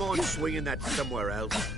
mind swinging that somewhere else?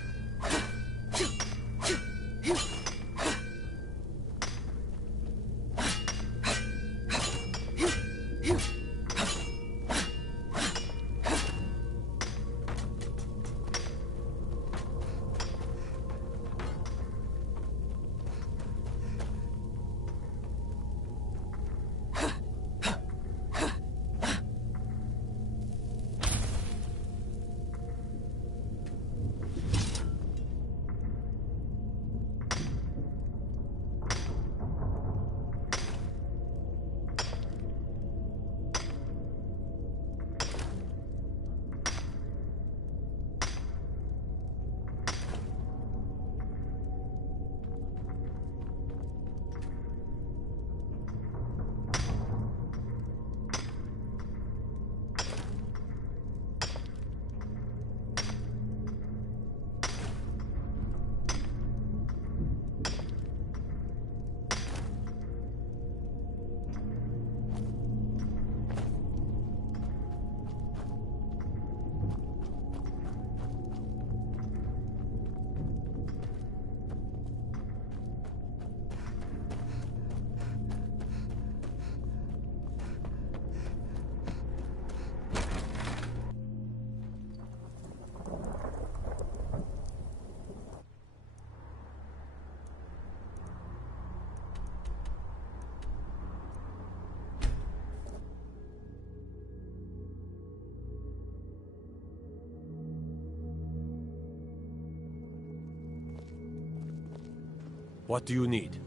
What do you need?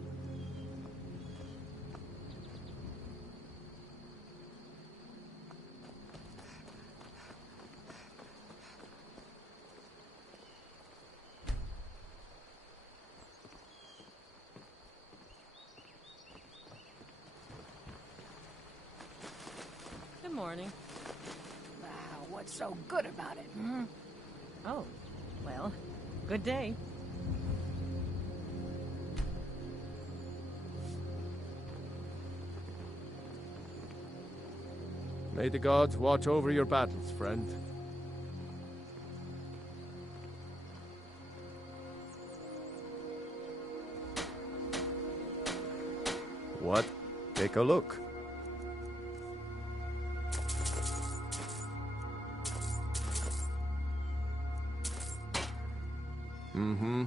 Good morning. Wow, what's so good about it, hmm? Oh, well, good day. May the gods watch over your battles, friend. What? Take a look. Mm-hmm.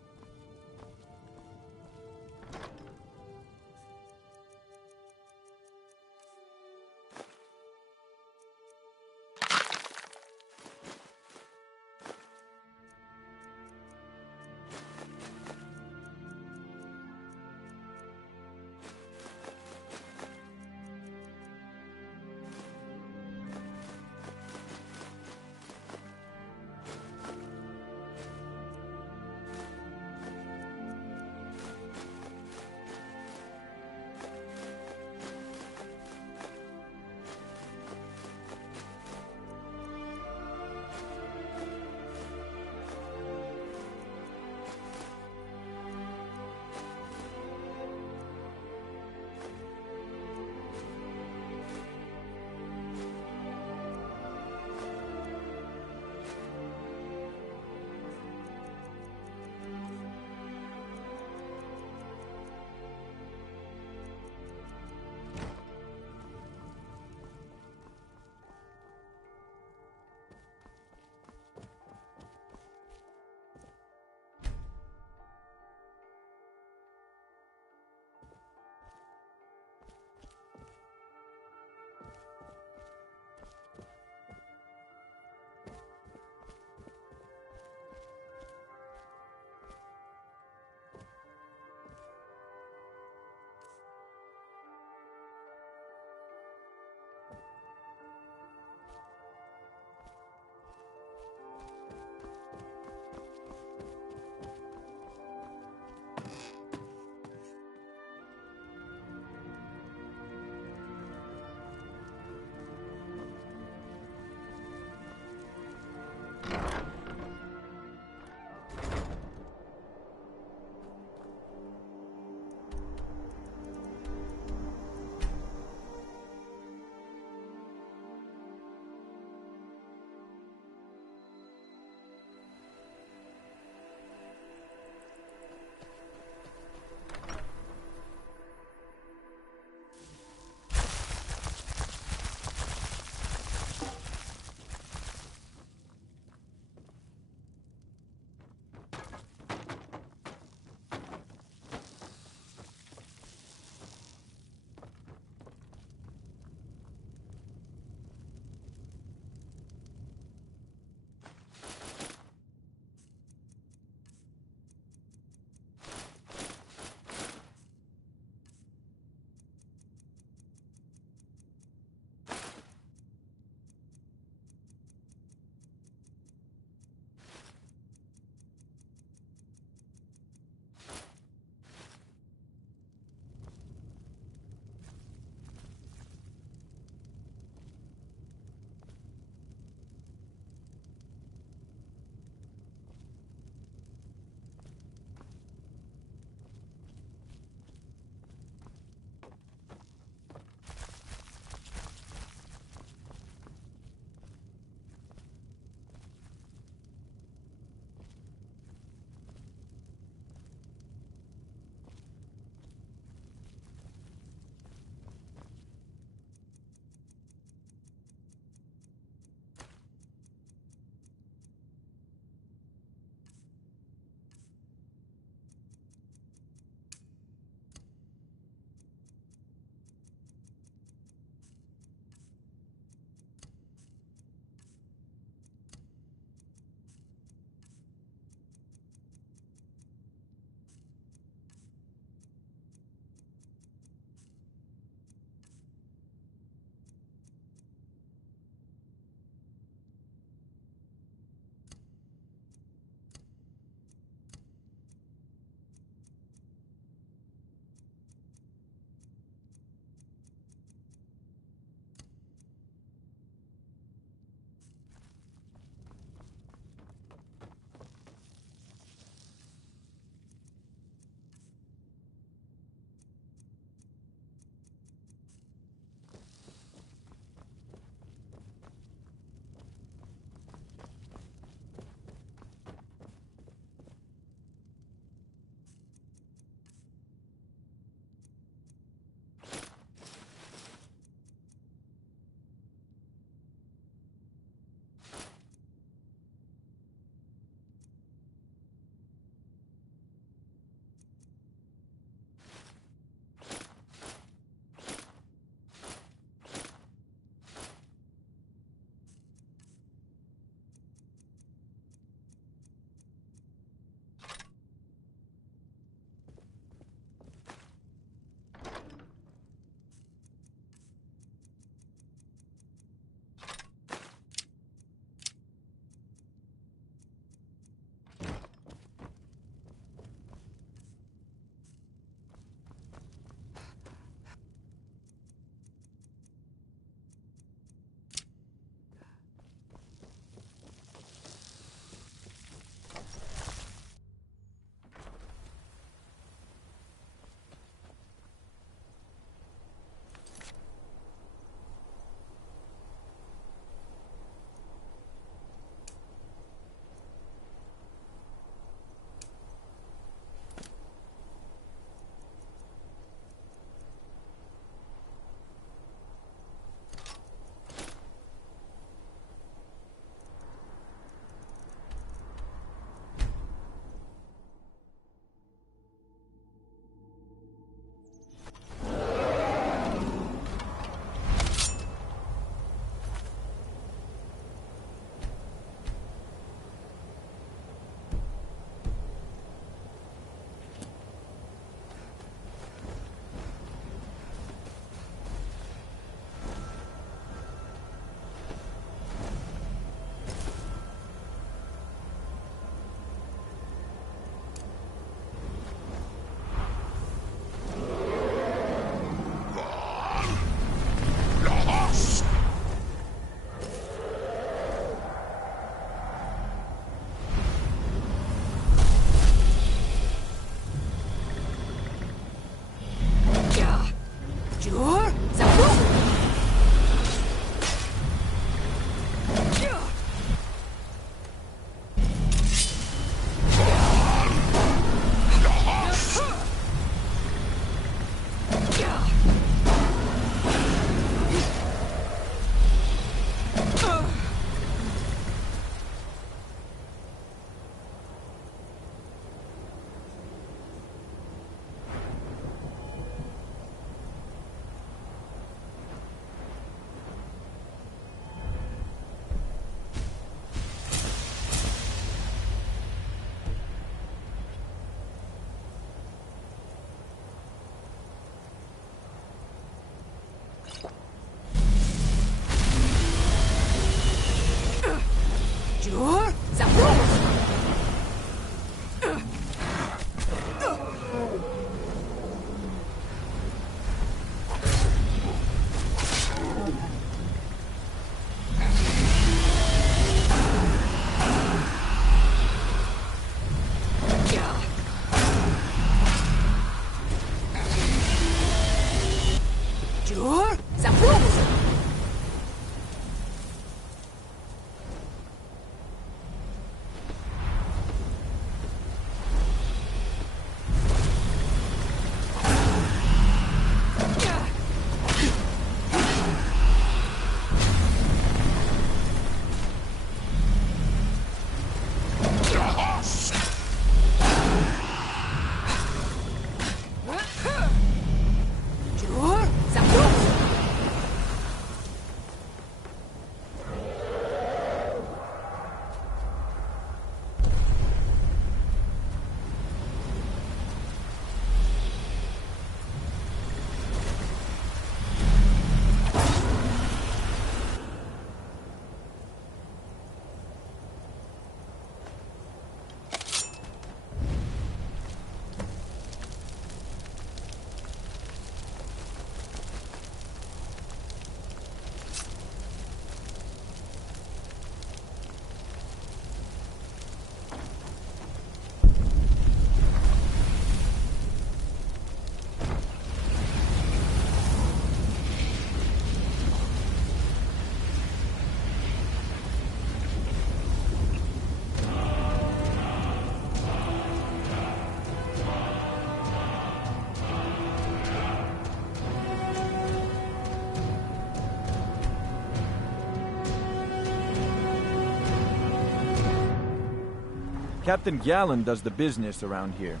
Captain Gallen does the business around here.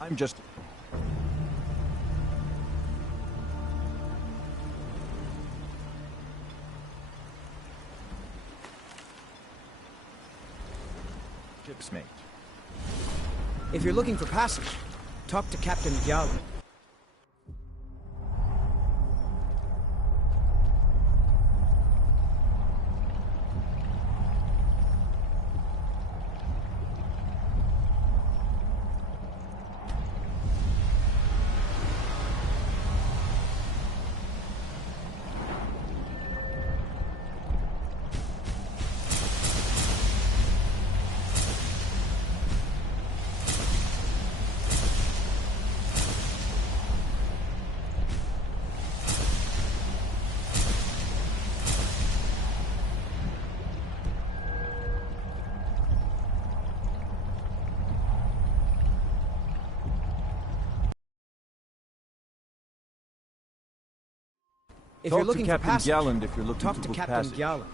I'm just... ship's mate. If you're looking for passage, talk to Captain Gallen. If Talk you're looking to for Captain passage, Galland if you're looking talk to to book Captain passage. Galland.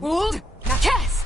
Ruled, cast!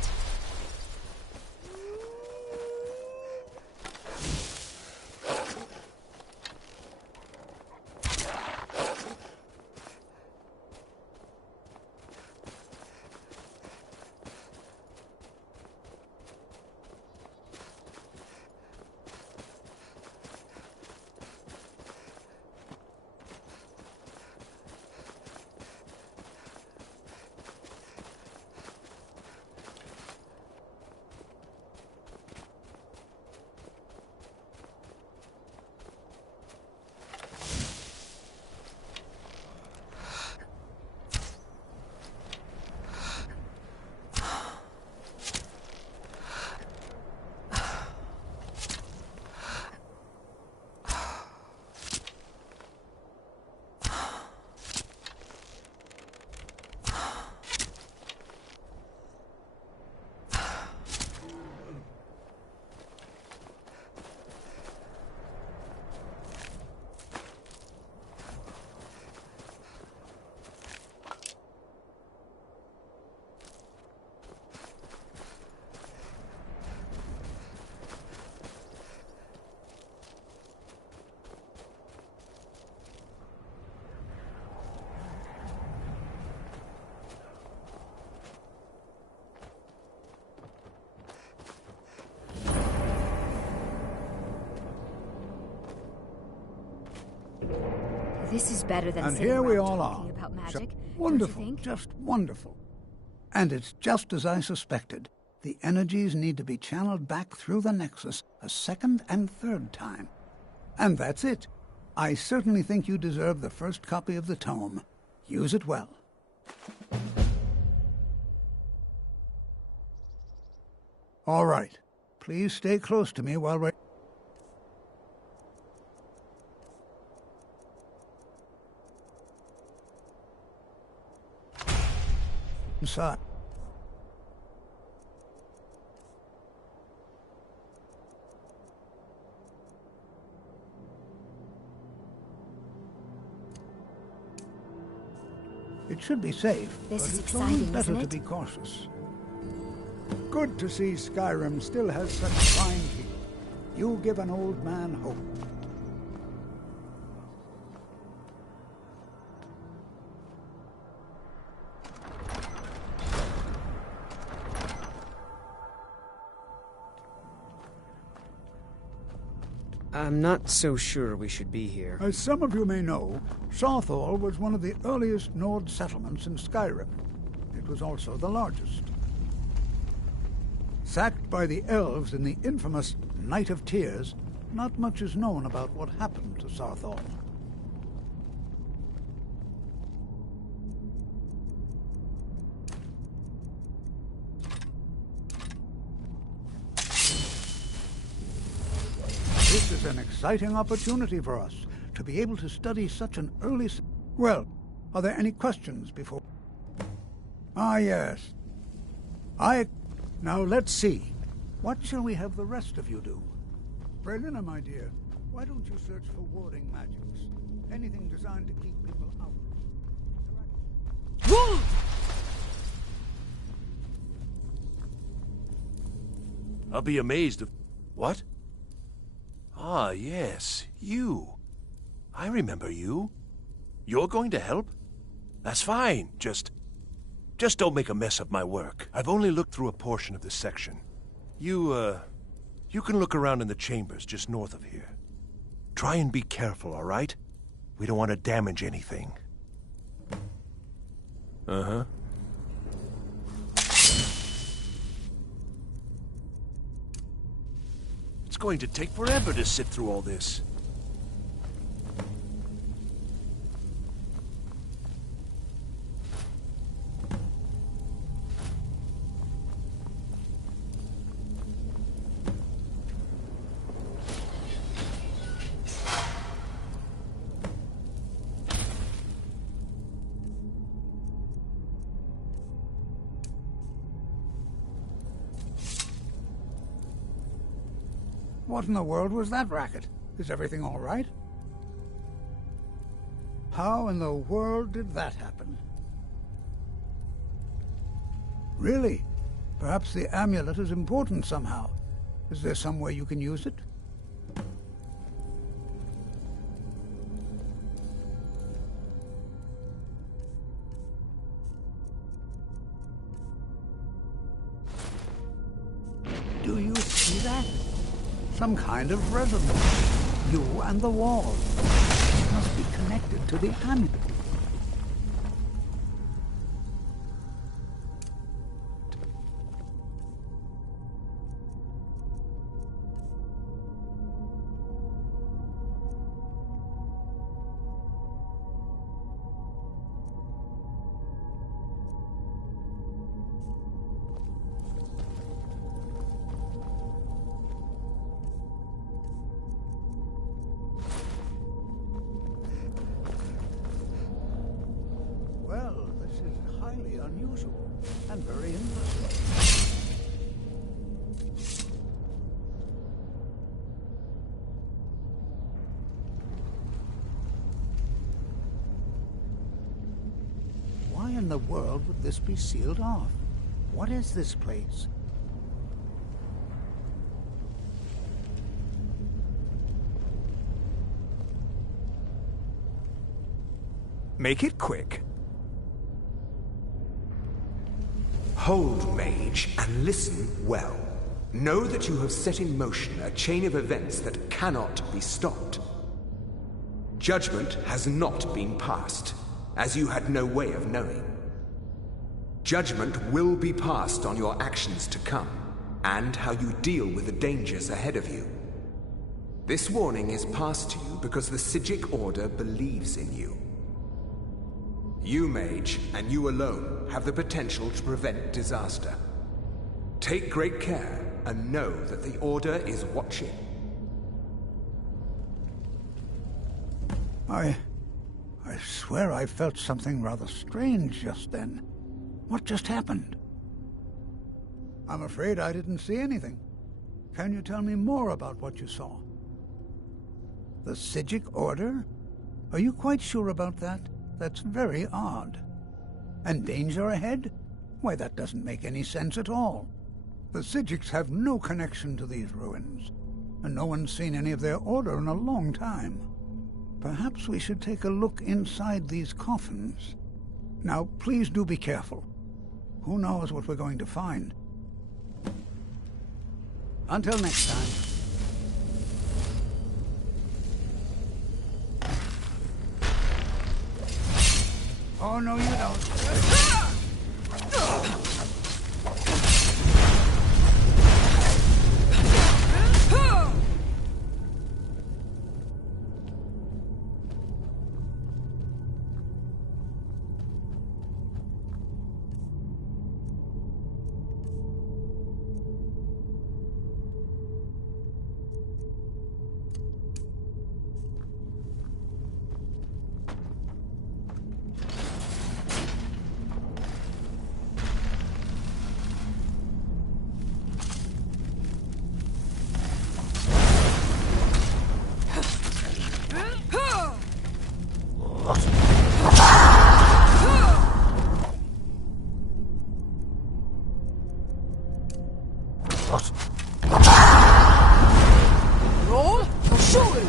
This is better than And sitting here we around all are. talking about magic, Wonderful, don't you think? just wonderful. And it's just as I suspected. The energies need to be channeled back through the Nexus a second and third time. And that's it. I certainly think you deserve the first copy of the tome. Use it well. All right. Please stay close to me while we're... inside. It should be safe, This but is it's always exciting, better isn't to it? be cautious. Good to see Skyrim still has such fine people. You give an old man hope. I'm not so sure we should be here. As some of you may know, Sarthal was one of the earliest Nord settlements in Skyrim. It was also the largest. Sacked by the elves in the infamous Night of Tears, not much is known about what happened to Sarthal. This is an exciting opportunity for us to be able to study such an early... Well, are there any questions before... Ah, yes. Now, let's see. What shall we have the rest of you do? Brelina, my dear, why don't you search for warding magics? Anything designed to keep people out. I'll be amazed if... What? Ah, yes, you. I remember you. You're going to help? That's fine, just don't make a mess of my work. I've only looked through a portion of this section. You can look around in the chambers just north of here. Try and be careful, all right? We don't want to damage anything. Uh-huh. It's going to take forever to sit through all this. What in the world was that racket? Is everything all right? How in the world did that happen? Really? Perhaps the amulet is important somehow. Is there some way you can use it? Do you see that? Some kind of resonance. You and the wall. It must be connected to the amulet. Well, this is highly unusual and very interesting. Why in the world would this be sealed off? What is this place? Make it quick. Hold, mage, and listen well. Know that you have set in motion a chain of events that cannot be stopped. Judgment has not been passed, as you had no way of knowing. Judgment will be passed on your actions to come, and how you deal with the dangers ahead of you. This warning is passed to you because the Psijic Order believes in you. You, mage, and you alone, have the potential to prevent disaster. Take great care, and know that the Order is watching. I swear I felt something rather strange just then. What just happened? I'm afraid I didn't see anything. Can you tell me more about what you saw? The Psijic Order? Are you quite sure about that? That's very odd. And danger ahead? Why, that doesn't make any sense at all. The Psijics have no connection to these ruins, and no one's seen any of their order in a long time. Perhaps we should take a look inside these coffins. Now, please do be careful. Who knows what we're going to find? Until next time. Oh, no, you don't. Roll or shoot!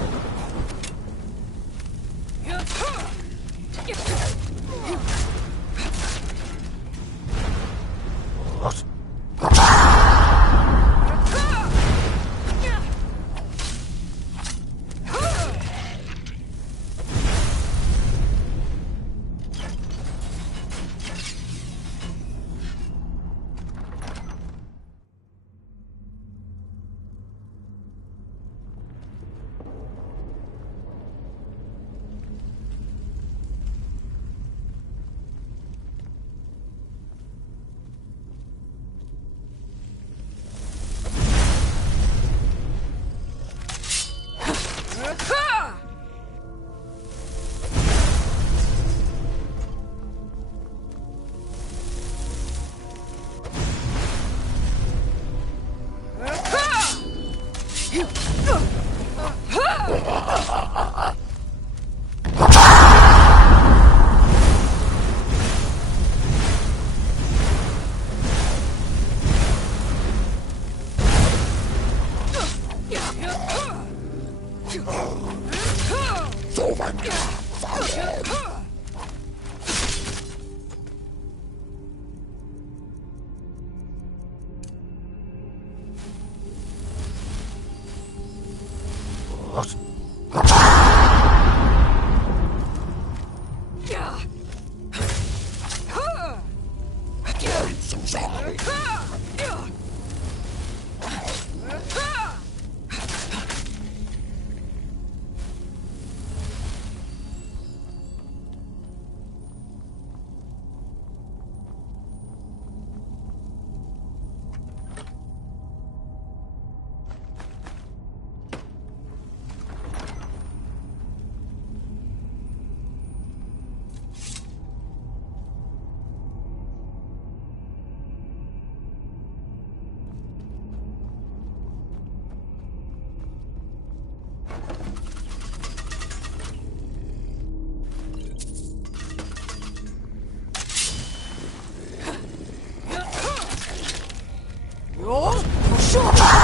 Roll or shoot!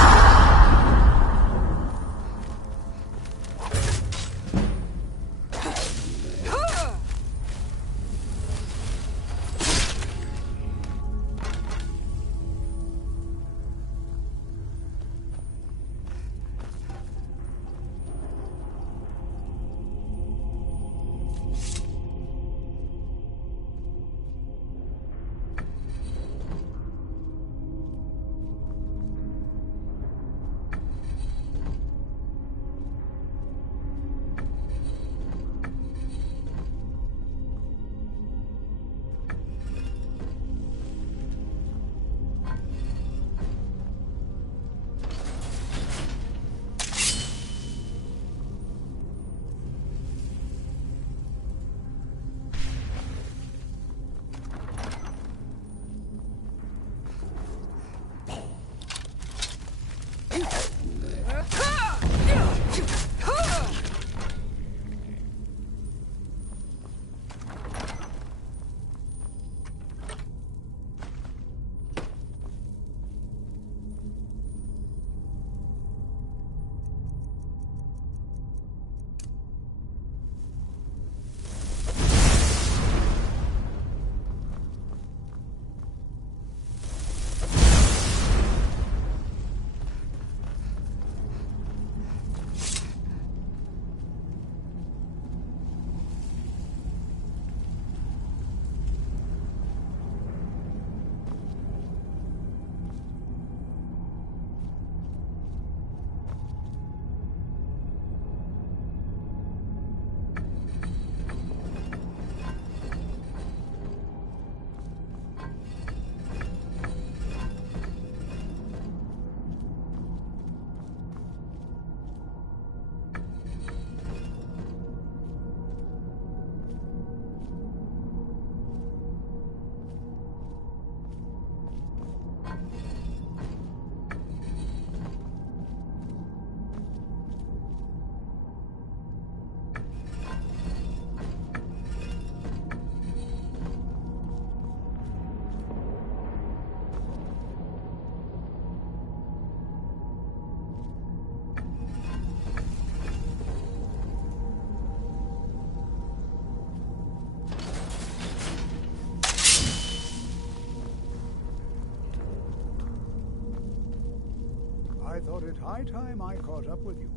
I thought it high time I caught up with you.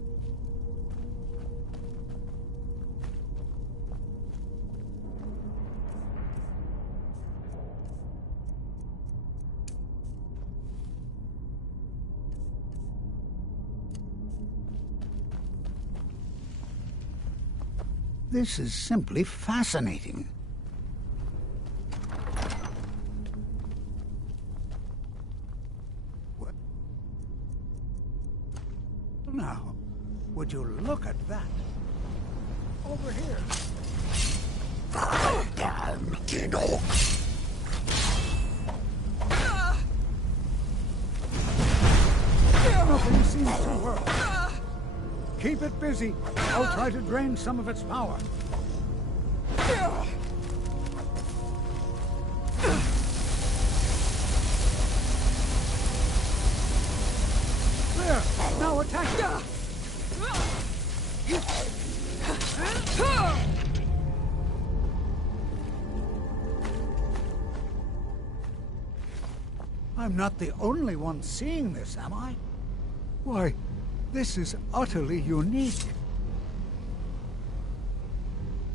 This is simply fascinating. What? Now, would you look at that? Over here. Nothing seems to work. Keep it busy. I'll try to drain some of its power. There! Now attack it! I'm not the only one seeing this, am I? Why, this is utterly unique.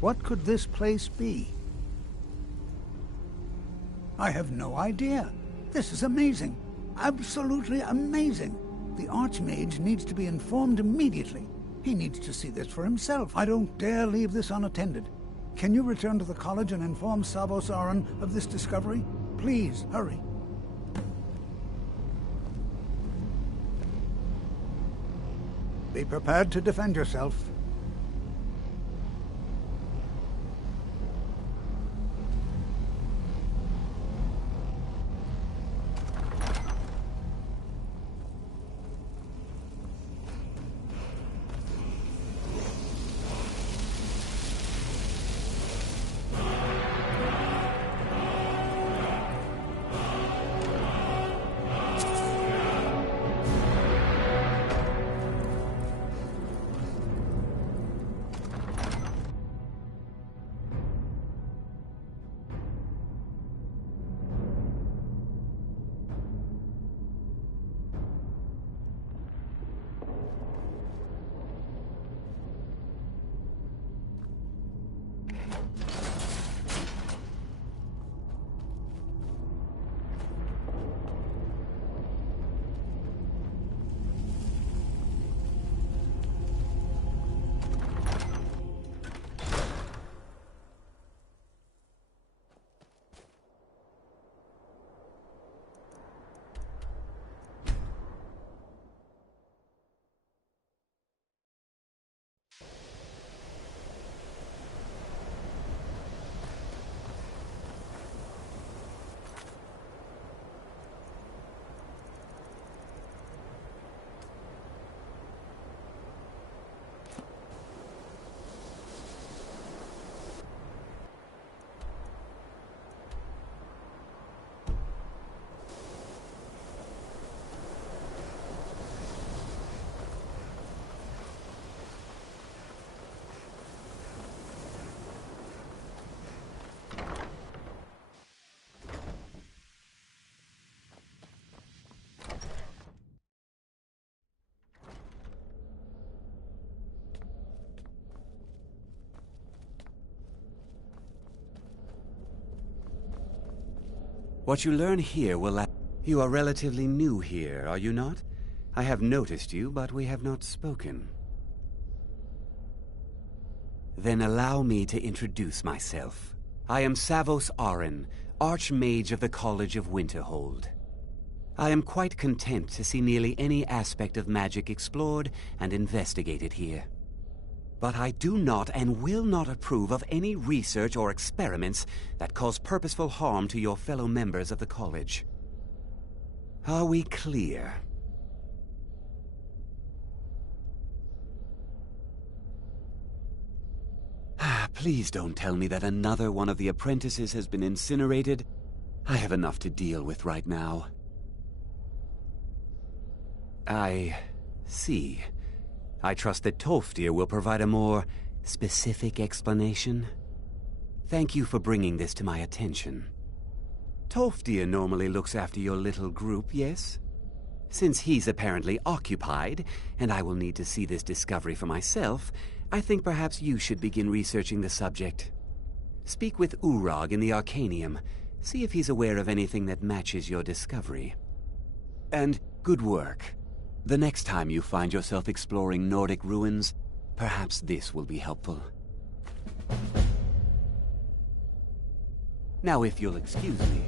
What could this place be? I have no idea. This is amazing. Absolutely amazing. The Archmage needs to be informed immediately. He needs to see this for himself. I don't dare leave this unattended. Can you return to the college and inform Savos Aran of this discovery? Please, hurry. Be prepared to defend yourself. What you learn here will You are relatively new here, are you not? I have noticed you, but we have not spoken. Then allow me to introduce myself. I am Savos Aran, Archmage of the College of Winterhold. I am quite content to see nearly any aspect of magic explored and investigated here. But I do not and will not approve of any research or experiments that cause purposeful harm to your fellow members of the college. Are we clear? Please don't tell me that another one of the apprentices has been incinerated. I have enough to deal with right now. I see. I trust that Tolfdir will provide a more specific explanation. Thank you for bringing this to my attention. Tolfdir normally looks after your little group, yes? Since he's apparently occupied, and I will need to see this discovery for myself, I think perhaps you should begin researching the subject. Speak with Urag in the Arcanium. See if he's aware of anything that matches your discovery. And good work. The next time you find yourself exploring Nordic ruins, perhaps this will be helpful. Now, if you'll excuse me.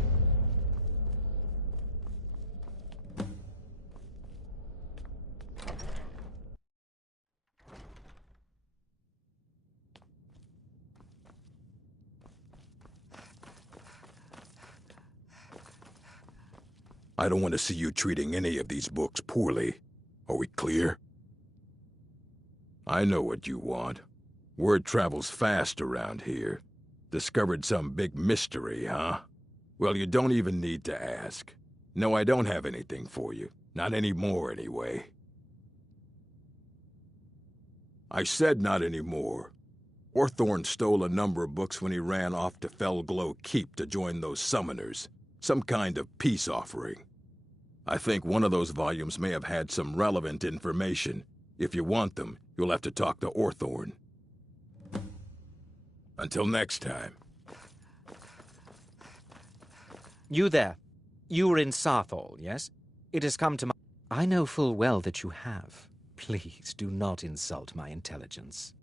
I don't want to see you treating any of these books poorly. Are we clear? I know what you want. Word travels fast around here. Discovered some big mystery, huh? Well, you don't even need to ask. No, I don't have anything for you. Not anymore, anyway. I said not anymore. Orthorn stole a number of books when he ran off to Felglow Keep to join those summoners. Some kind of peace offering. I think one of those volumes may have had some relevant information. If you want them, you'll have to talk to Orthorn. Until next time. You there. You were in Sarthal, yes? It has come to my... I know full well that you have. Please do not insult my intelligence.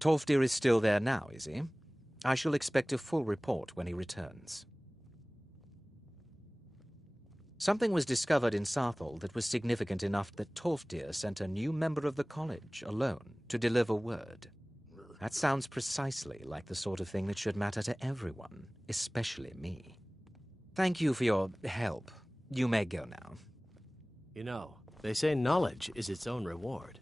Tolfdir is still there now, is he? I shall expect a full report when he returns. Something was discovered in Sarthal that was significant enough that Tolfdir sent a new member of the college, alone, to deliver word. That sounds precisely like the sort of thing that should matter to everyone, especially me. Thank you for your help. You may go now. You know, they say knowledge is its own reward.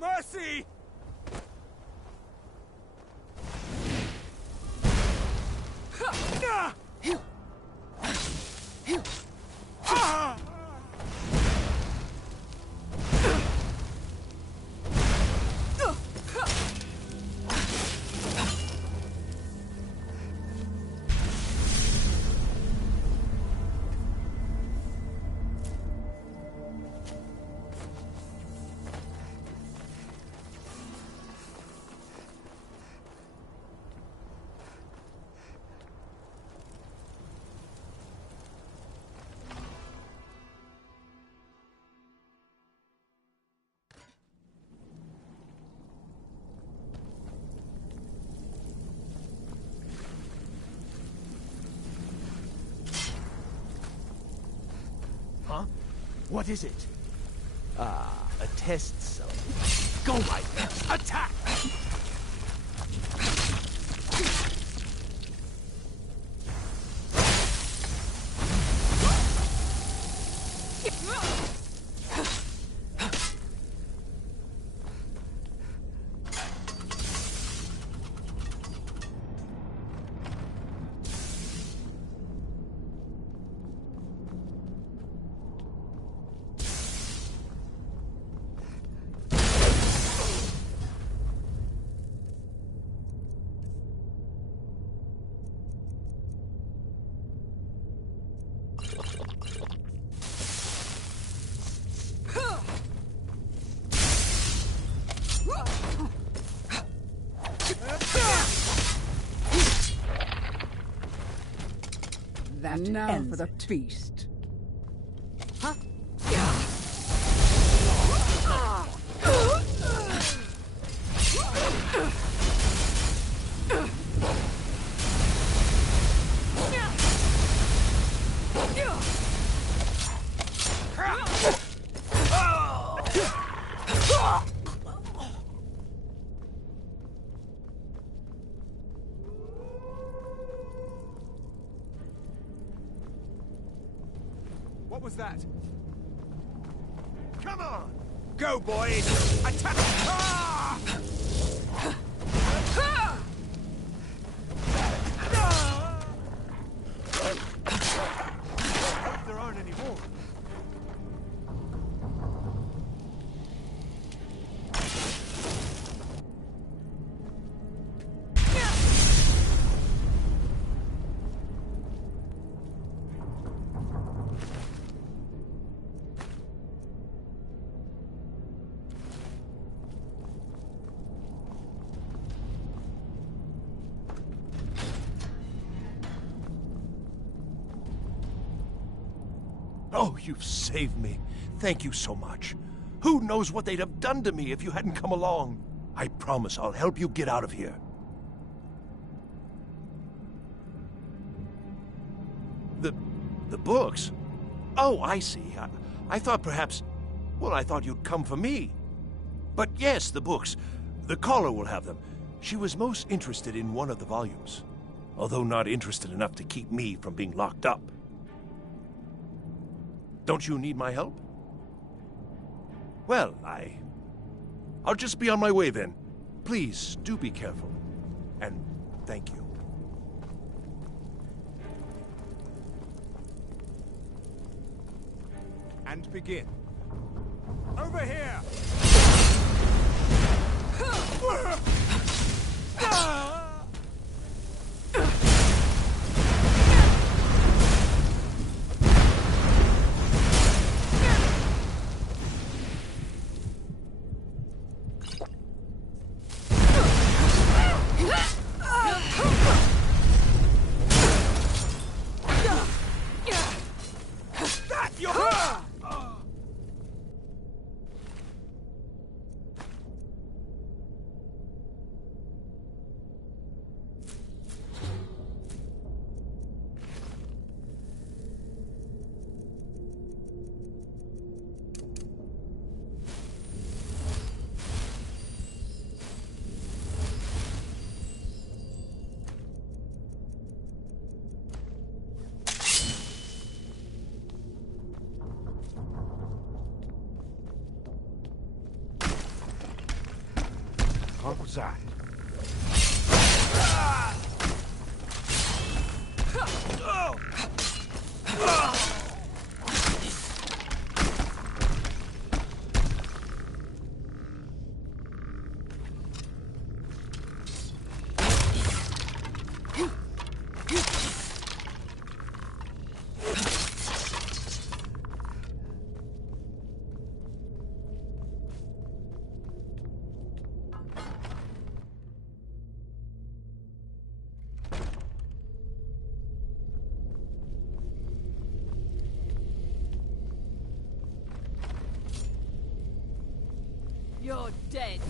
Mercy! Huh? What is it? Ah, a test cell. Go, Mike! Attack! That now ends for the it. feast. Huh? What was that? Come on! Go, boys! Attack! Ah! Hope there aren't any more. Oh, you've saved me. Thank you so much. Who knows what they'd have done to me if you hadn't come along? I promise I'll help you get out of here. The books? Oh, I see. I thought perhaps... Well, I thought you'd come for me. But yes, the books. The caller will have them. She was most interested in one of the volumes, although not interested enough to keep me from being locked up. Don't you need my help? Well, I'll just be on my way then. Please, do be careful. And thank you. And begin. Over here! What was that? You're dead.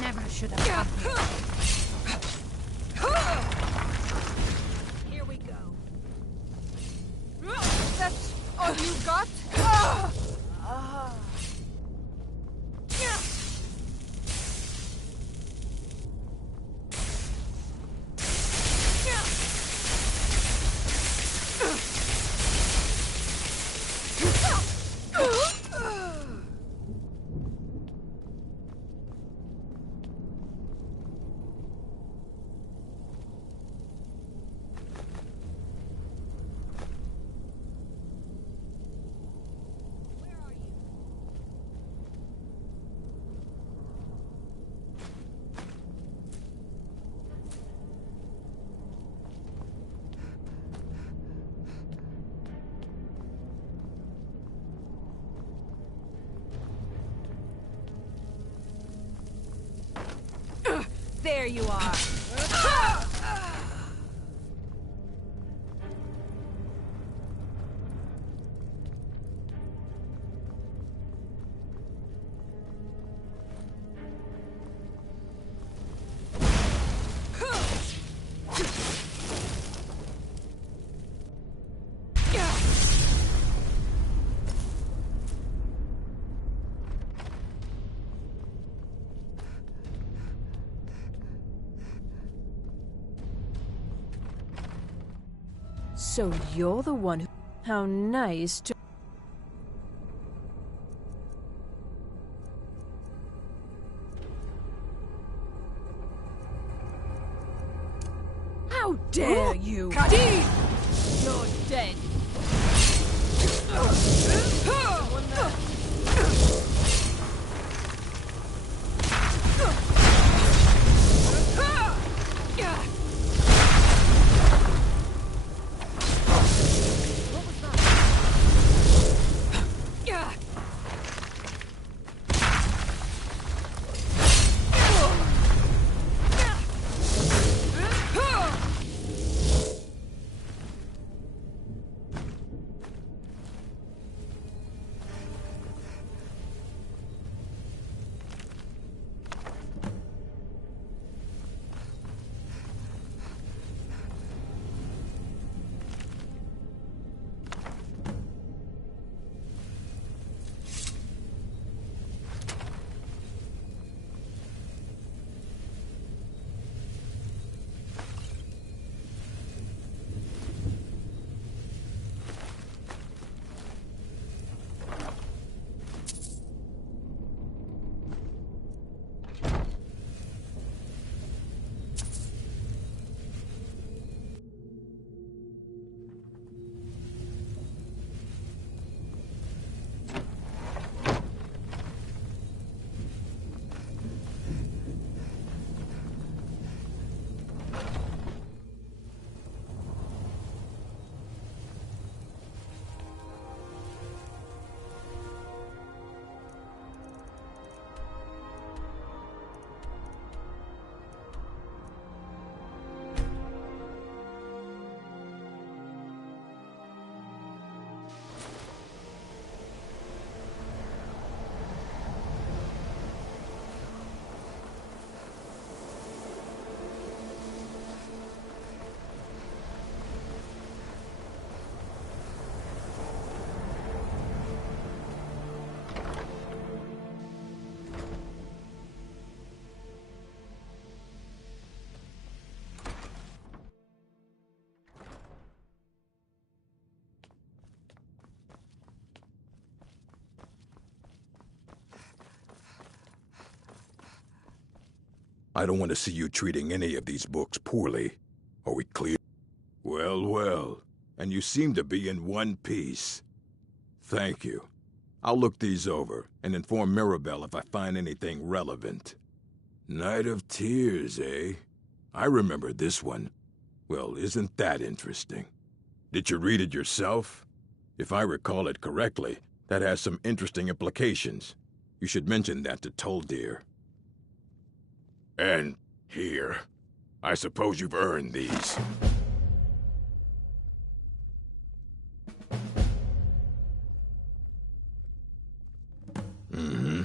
Never should have come. Here we go. That's all you got? There you are. So you're the one who... How nice to... How dare you! Deed! You're dead. I don't want to see you treating any of these books poorly. Are we clear? Well, well. And you seem to be in one piece. Thank you. I'll look these over and inform Mirabelle if I find anything relevant. Night of Tears, eh? I remember this one. Well, isn't that interesting? Did you read it yourself? If I recall it correctly, that has some interesting implications. You should mention that to Toldir. And here. I suppose you've earned these. Mm-hmm.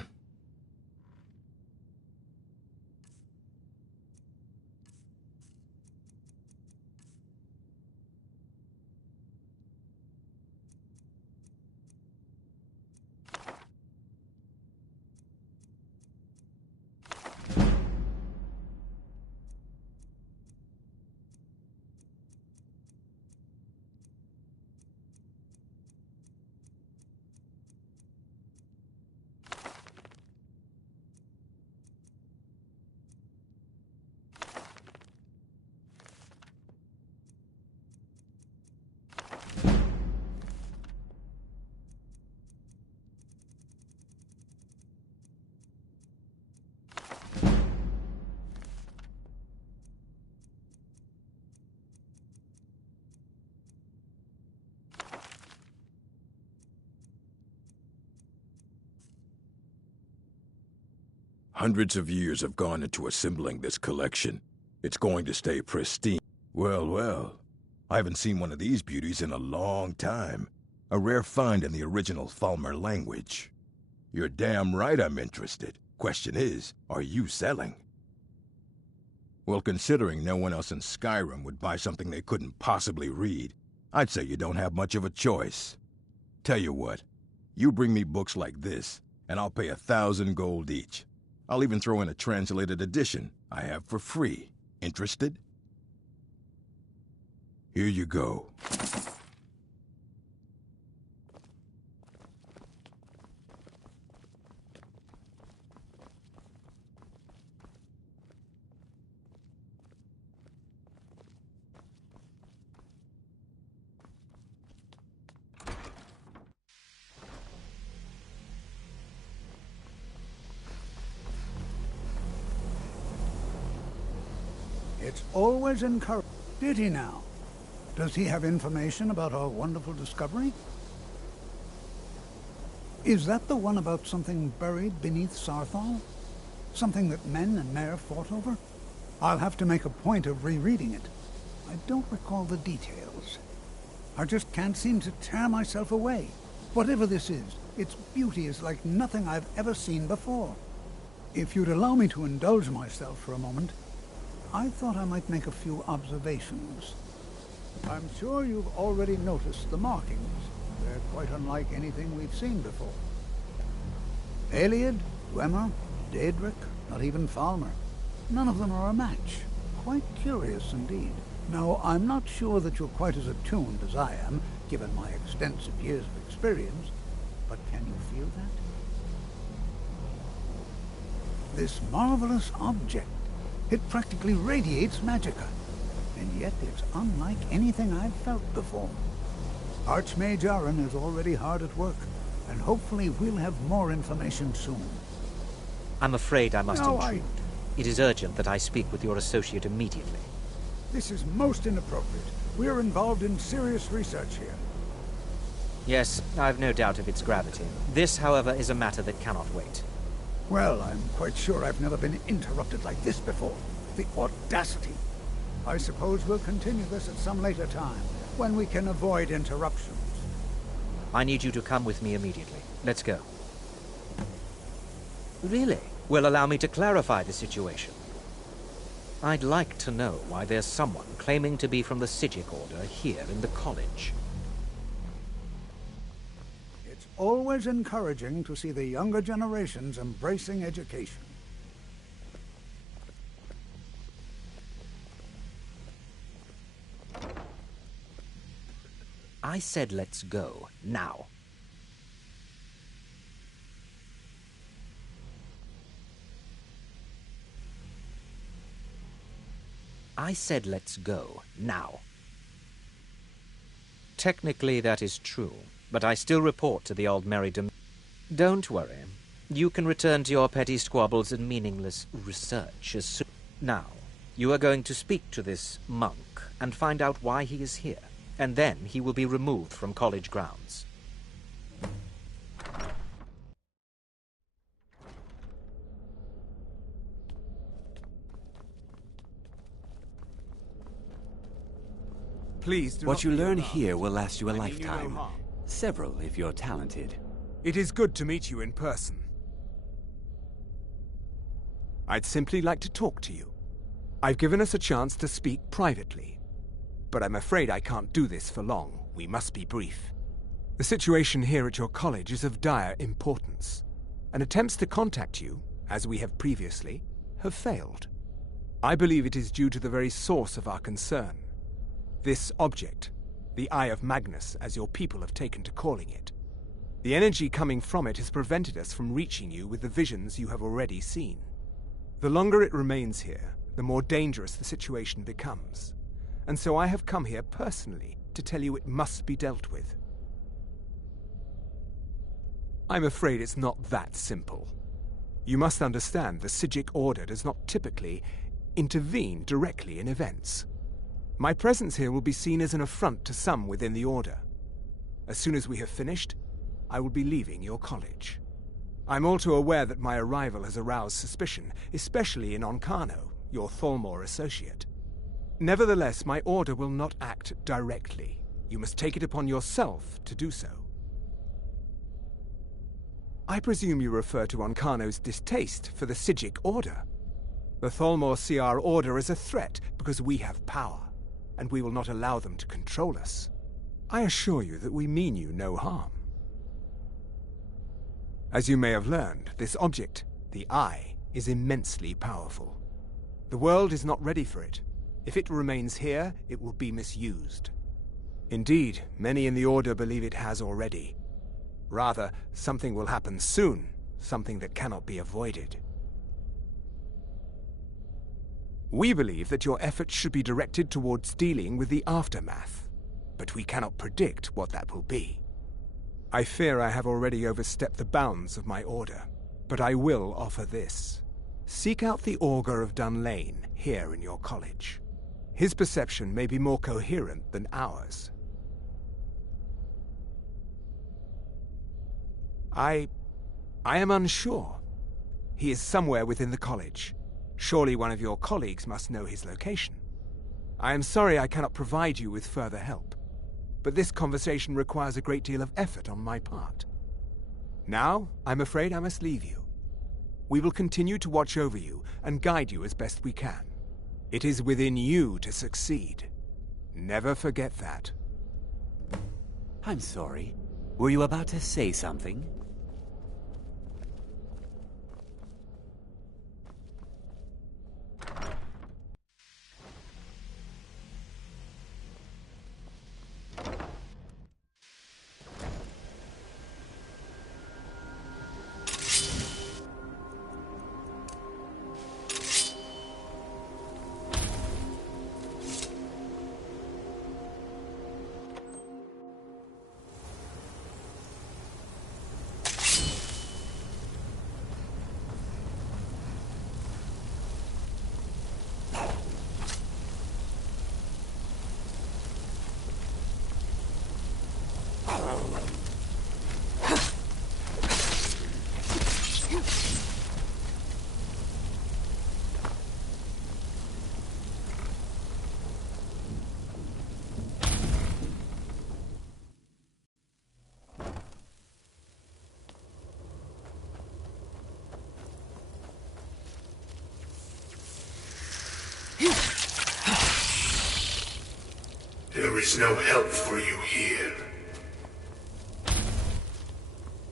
Hundreds of years have gone into assembling this collection. It's going to stay pristine. Well, well. I haven't seen one of these beauties in a long time. A rare find in the original Falmer language. You're damn right I'm interested. Question is, are you selling? Well, considering no one else in Skyrim would buy something they couldn't possibly read, I'd say you don't have much of a choice. Tell you what, you bring me books like this, and I'll pay 1,000 gold each. I'll even throw in a translated edition I have for free. Interested? Here you go. It's always encouraged. Did he now? Does he have information about our wonderful discovery? Is that the one about something buried beneath Sarthal? Something that men and Mare fought over? I'll have to make a point of rereading it. I don't recall the details. I just can't seem to tear myself away. Whatever this is, its beauty is like nothing I've ever seen before. If you'd allow me to indulge myself for a moment, I thought I might make a few observations. I'm sure you've already noticed the markings. They're quite unlike anything we've seen before. Aliad, Dwemer, Daedric, not even Falmer. None of them are a match. Quite curious indeed. Now, I'm not sure that you're quite as attuned as I am, given my extensive years of experience, but can you feel that? This marvelous object, it practically radiates magicka, and yet it's unlike anything I've felt before. Archmage Aaron is already hard at work, and hopefully we'll have more information soon. I'm afraid I must No, intrude. It is urgent that I speak with your associate immediately. This is most inappropriate. We're involved in serious research here. Yes, I've no doubt of its gravity. This, however, is a matter that cannot wait. Well, I'm quite sure I've never been interrupted like this before. The audacity. I suppose we'll continue this at some later time, when we can avoid interruptions. I need you to come with me immediately. Let's go. Really? Well, allow me to clarify the situation. I'd like to know why there's someone claiming to be from the Psijic Order here in the college. It's always encouraging to see the younger generations embracing education. I said let's go, now. I said let's go, now. Technically that is true, but I still report to the old Merridom. Don't worry. You can return to your petty squabbles and meaningless research as soon. Now, you are going to speak to this monk and find out why he is here, and then he will be removed from college grounds. Please do What not you be learn alarmed. here will last you a I mean you no lifetime. harm. Several, if you're talented. It is good to meet you in person. I'd simply like to talk to you. I've given us a chance to speak privately, but I'm afraid I can't do this for long. We must be brief. The situation here at your college is of dire importance, and attempts to contact you, as we have previously, have failed. I believe it is due to the very source of our concern. This object, the Eye of Magnus, as your people have taken to calling it. The energy coming from it has prevented us from reaching you with the visions you have already seen. The longer it remains here, the more dangerous the situation becomes. And so I have come here personally to tell you it must be dealt with. I'm afraid it's not that simple. You must understand the Psijic Order does not typically intervene directly in events. My presence here will be seen as an affront to some within the Order. As soon as we have finished, I will be leaving your college. I'm all too aware that my arrival has aroused suspicion, especially in Onkano, your Thalmor associate. Nevertheless, my order will not act directly. You must take it upon yourself to do so. I presume you refer to Onkano's distaste for the Psijic Order. The Thalmor see our order as a threat because we have power, and we will not allow them to control us. I assure you that we mean you no harm. As you may have learned, this object, the Eye, is immensely powerful. The world is not ready for it. If it remains here, it will be misused. Indeed, many in the Order believe it has already. Rather, something will happen soon, something that cannot be avoided. We believe that your efforts should be directed towards dealing with the aftermath, but we cannot predict what that will be. I fear I have already overstepped the bounds of my order, but I will offer this. Seek out the Augur of Dunlane here in your college. His perception may be more coherent than ours. I am unsure. He is somewhere within the college. Surely one of your colleagues must know his location. I am sorry I cannot provide you with further help, but this conversation requires a great deal of effort on my part. Now, I'm afraid I must leave you. We will continue to watch over you and guide you as best we can. It is within you to succeed. Never forget that. I'm sorry. Were you about to say something? There is no help for you here.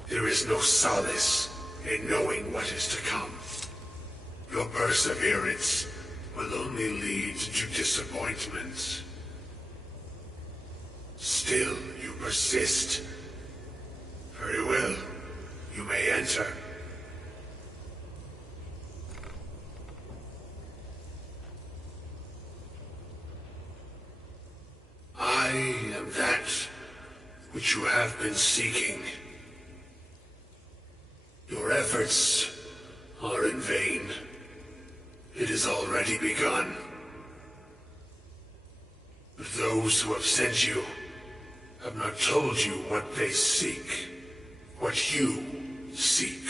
There is no solace in knowing what is to come. Your perseverance will only lead to disappointment. Still, you persist. Very well. You may enter. I am that which you have been seeking. Your efforts are in vain. It has already begun. But those who have sent you have not told you what they seek, what you seek.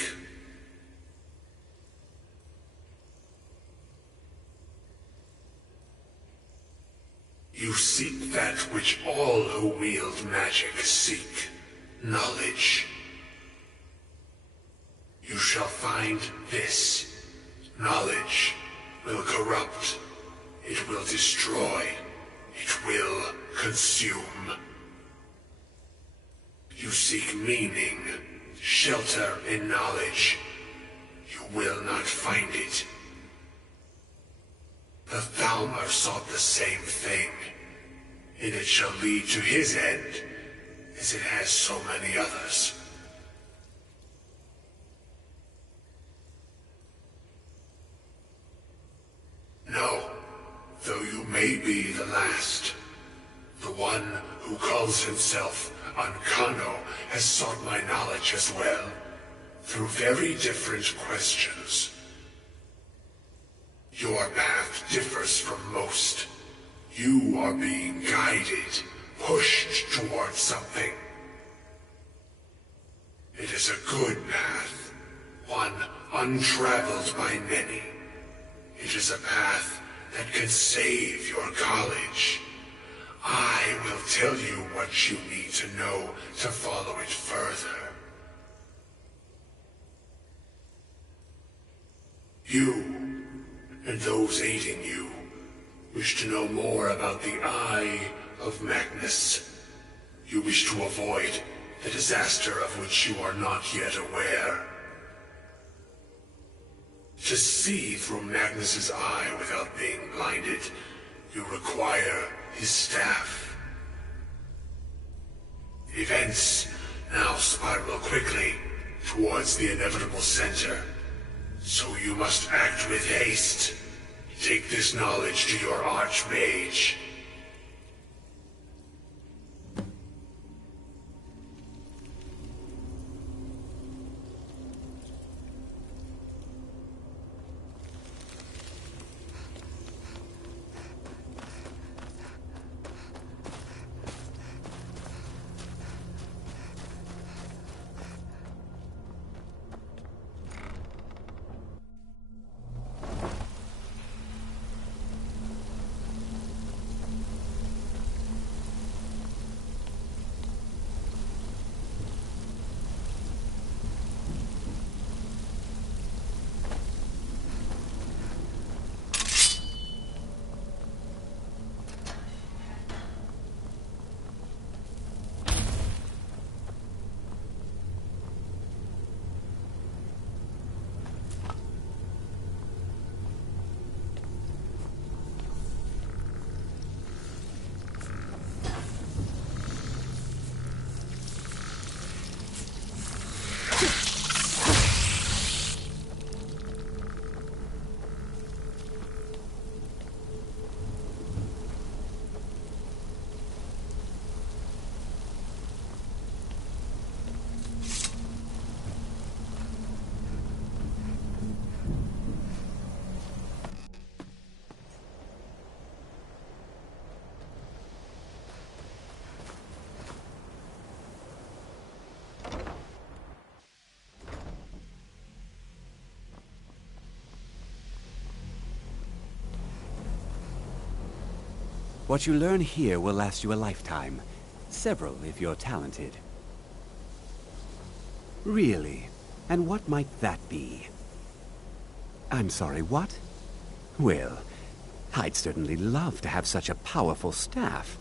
You seek that which all who wield magic seek, knowledge. You shall find this. Knowledge will corrupt. It will destroy. It will consume. You seek meaning, shelter in knowledge. You will not find it. The Thalmor sought the same thing, and it shall lead to his end, as it has so many others. No, though you may be the last, the one who calls himself Onkano has sought my knowledge as well, through very different questions. Your path differs from most. You are being guided, pushed towards something. It is a good path, one untraveled by many. It is a path that can save your college. I will tell you what you need to know to follow it further. You, and those aiding you, wish to know more about the Eye of Magnus. You wish to avoid the disaster of which you are not yet aware. To see through Magnus's eye without being blinded, you require his staff. Events now spiral quickly towards the inevitable center, so you must act with haste. Take this knowledge to your Archmage. What you learn here will last you a lifetime. Several, if you're talented. Really? And what might that be? I'm sorry, what? Well, I'd certainly love to have such a powerful staff,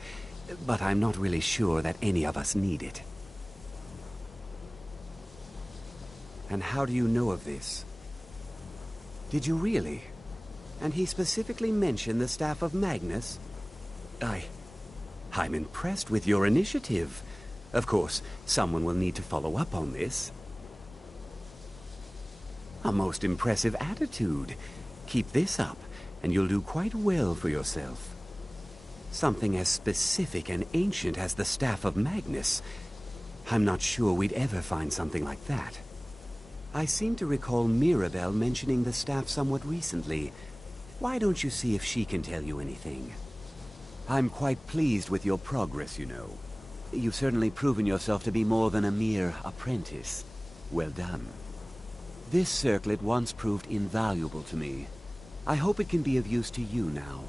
but I'm not really sure that any of us need it. And how do you know of this? Did you really? And he specifically mentioned the staff of Magnus? I'm impressed with your initiative. Of course, someone will need to follow up on this. A most impressive attitude. Keep this up, and you'll do quite well for yourself. Something as specific and ancient as the Staff of Magnus. I'm not sure we'd ever find something like that. I seem to recall Mirabelle mentioning the staff somewhat recently. Why don't you see if she can tell you anything? I'm quite pleased with your progress, you know. You've certainly proven yourself to be more than a mere apprentice. Well done. This circlet once proved invaluable to me. I hope it can be of use to you now.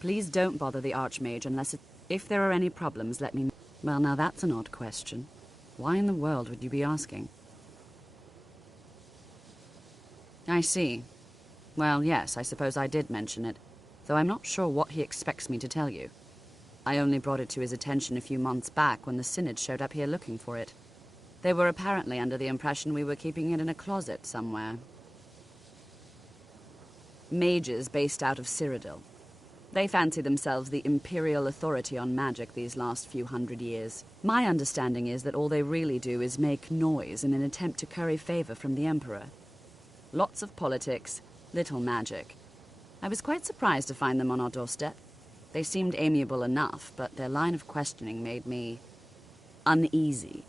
Please don't bother the Archmage unless if there are any problems, let me know. Well, now that's an odd question. Why in the world would you be asking? I see. Well, yes, I suppose I did mention it, though I'm not sure what he expects me to tell you. I only brought it to his attention a few months back when the Synod showed up here looking for it. They were apparently under the impression we were keeping it in a closet somewhere. Mages based out of Cyrodiil. They fancy themselves the imperial authority on magic these last few hundred years. My understanding is that all they really do is make noise in an attempt to curry favor from the Emperor. Lots of politics, little magic. I was quite surprised to find them on our doorstep. They seemed amiable enough, but their line of questioning made me uneasy.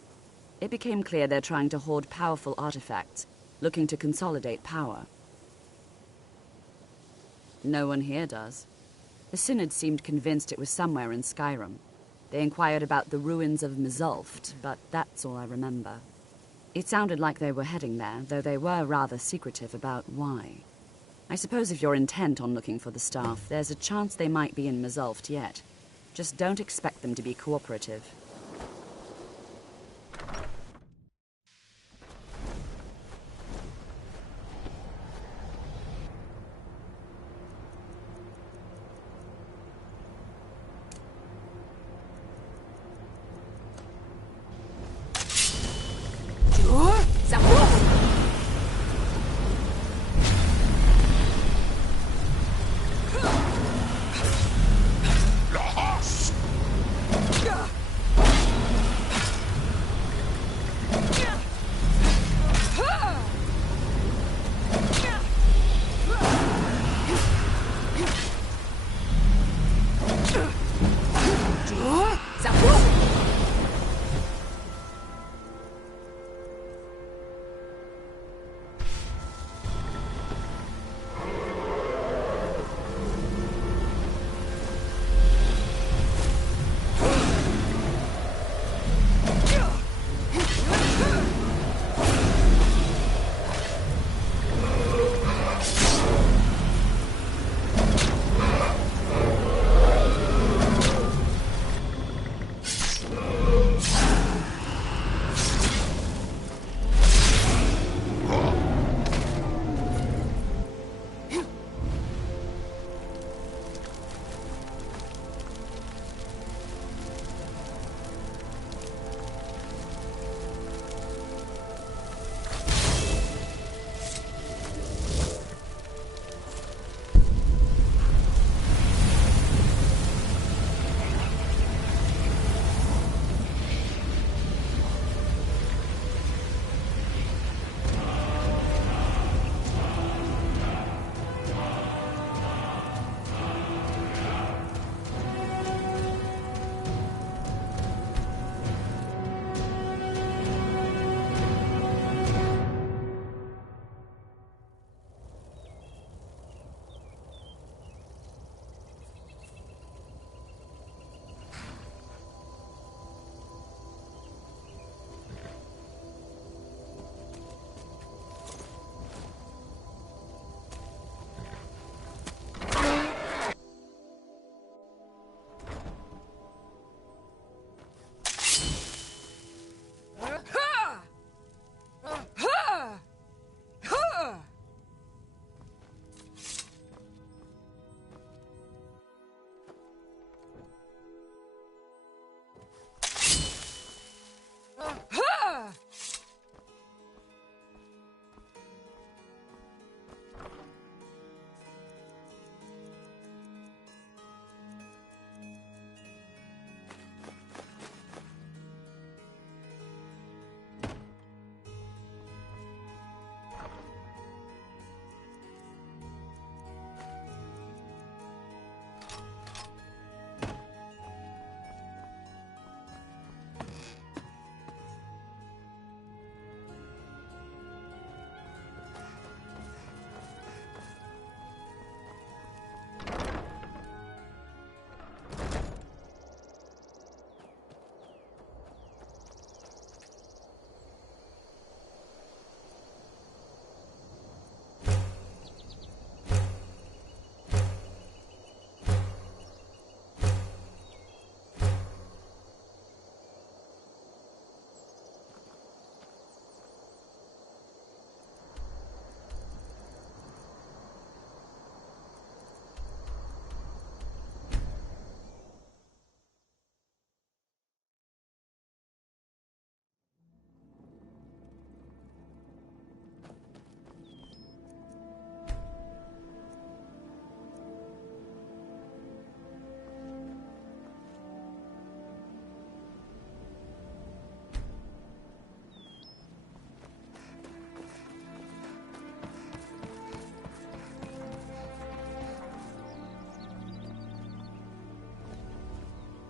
It became clear they're trying to hoard powerful artifacts, looking to consolidate power. No one here does. The Synod seemed convinced it was somewhere in Skyrim. They inquired about the ruins of Mzulft, but that's all I remember. It sounded like they were heading there, though they were rather secretive about why. I suppose if you're intent on looking for the staff, there's a chance they might be in Mzulft yet. Just don't expect them to be cooperative.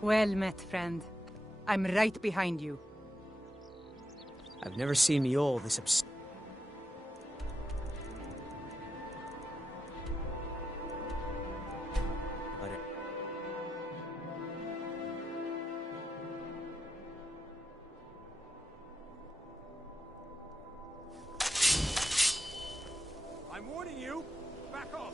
Well met, friend. I'm right behind you. I've never seen Mjol this obsessed. I'm warning you! Back off!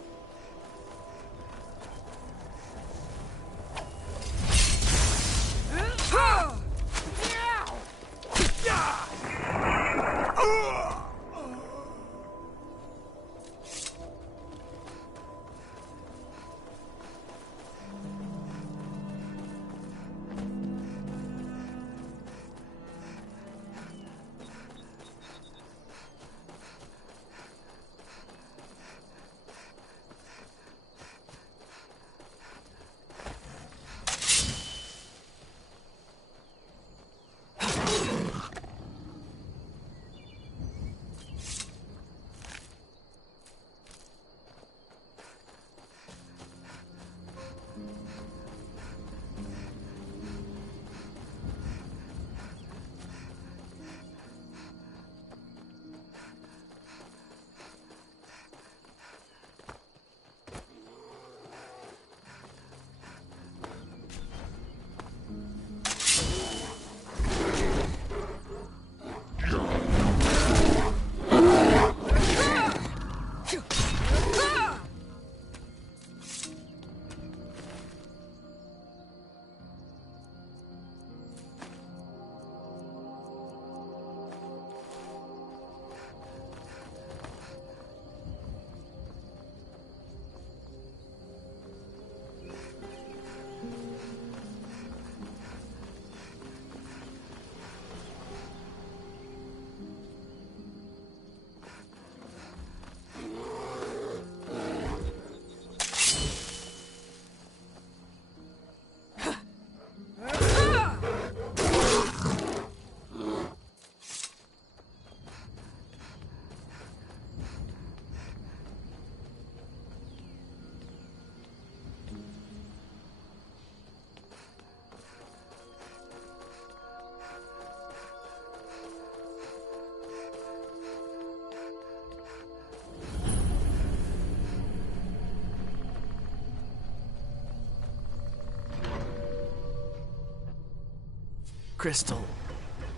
Crystal.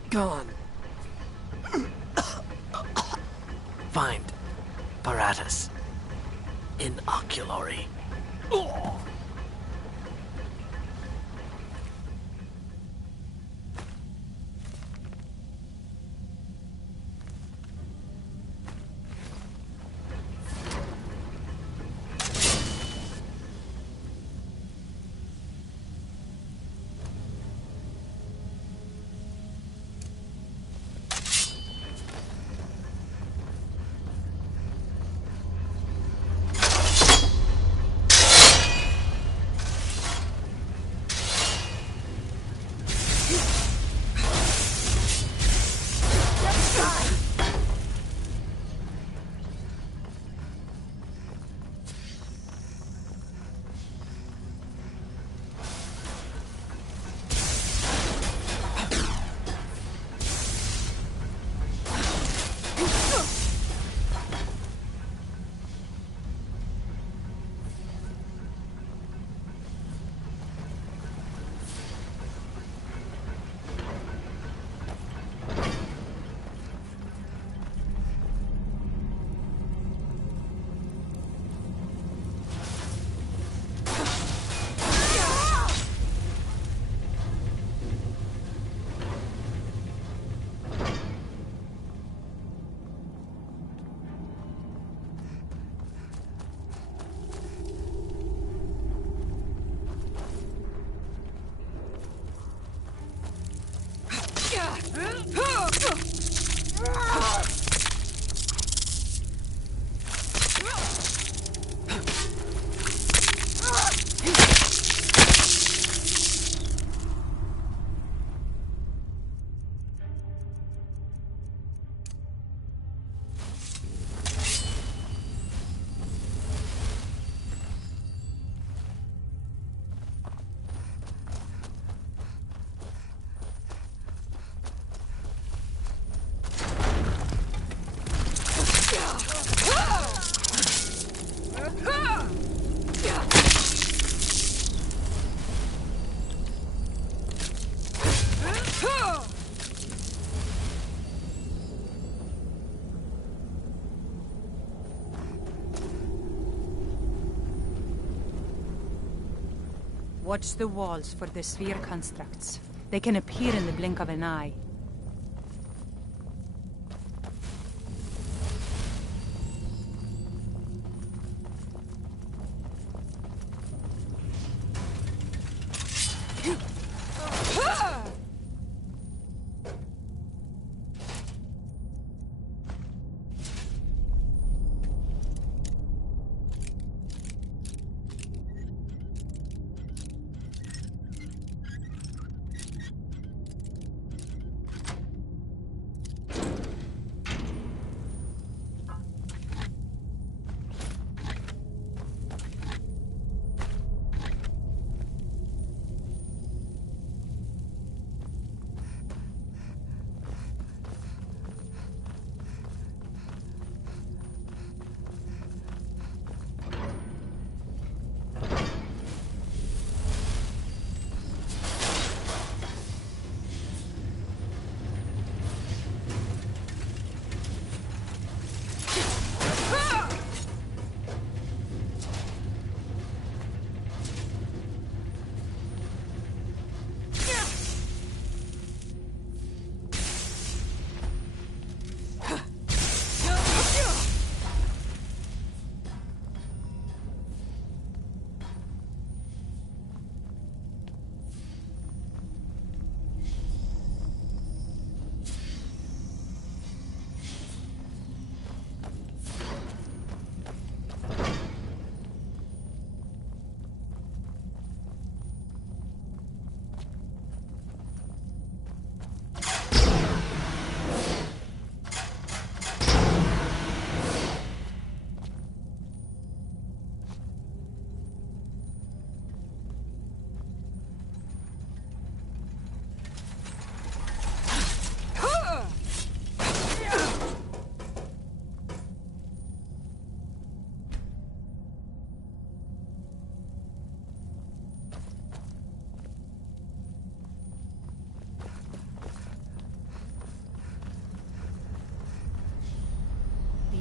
Gone. Find. Paratus. Inoculary. Watch the walls for the sphere constructs. They can appear in the blink of an eye.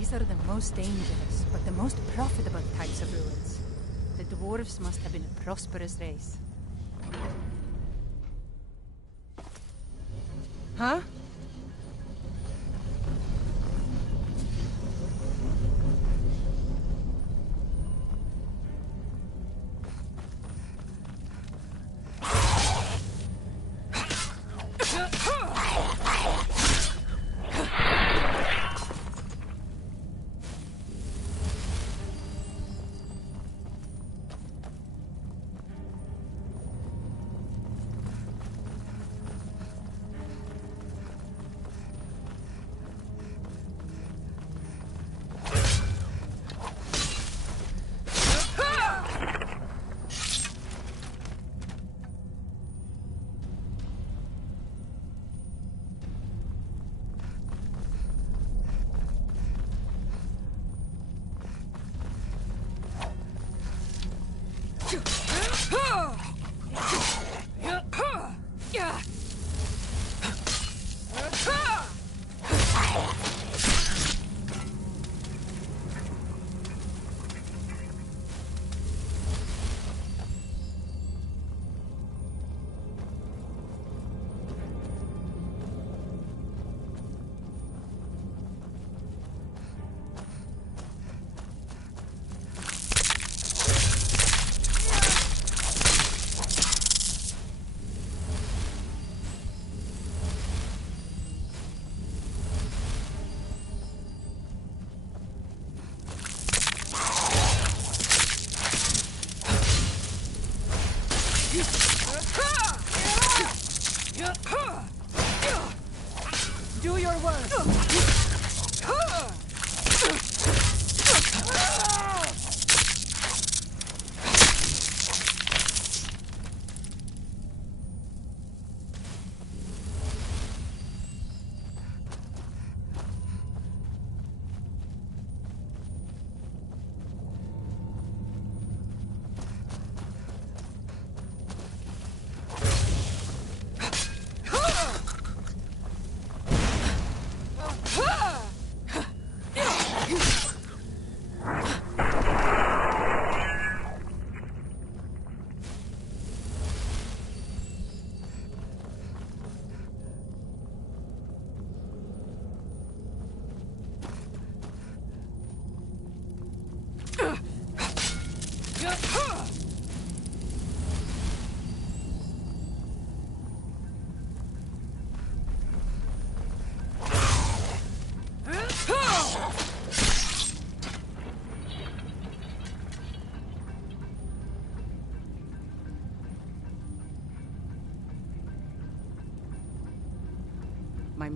These are the most dangerous, but the most profitable types of ruins. The dwarves must have been a prosperous race. Huh?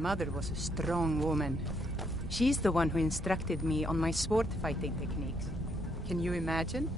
mother was a strong woman. She's the one who instructed me on my sword fighting techniques. Can you imagine?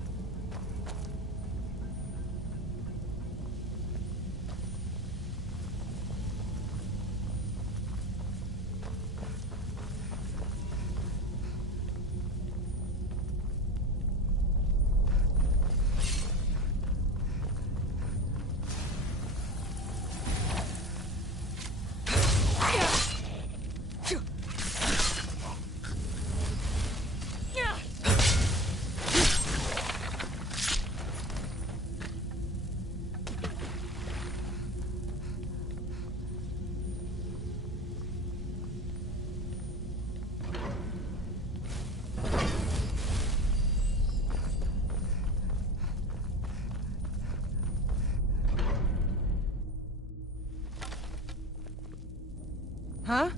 Huh?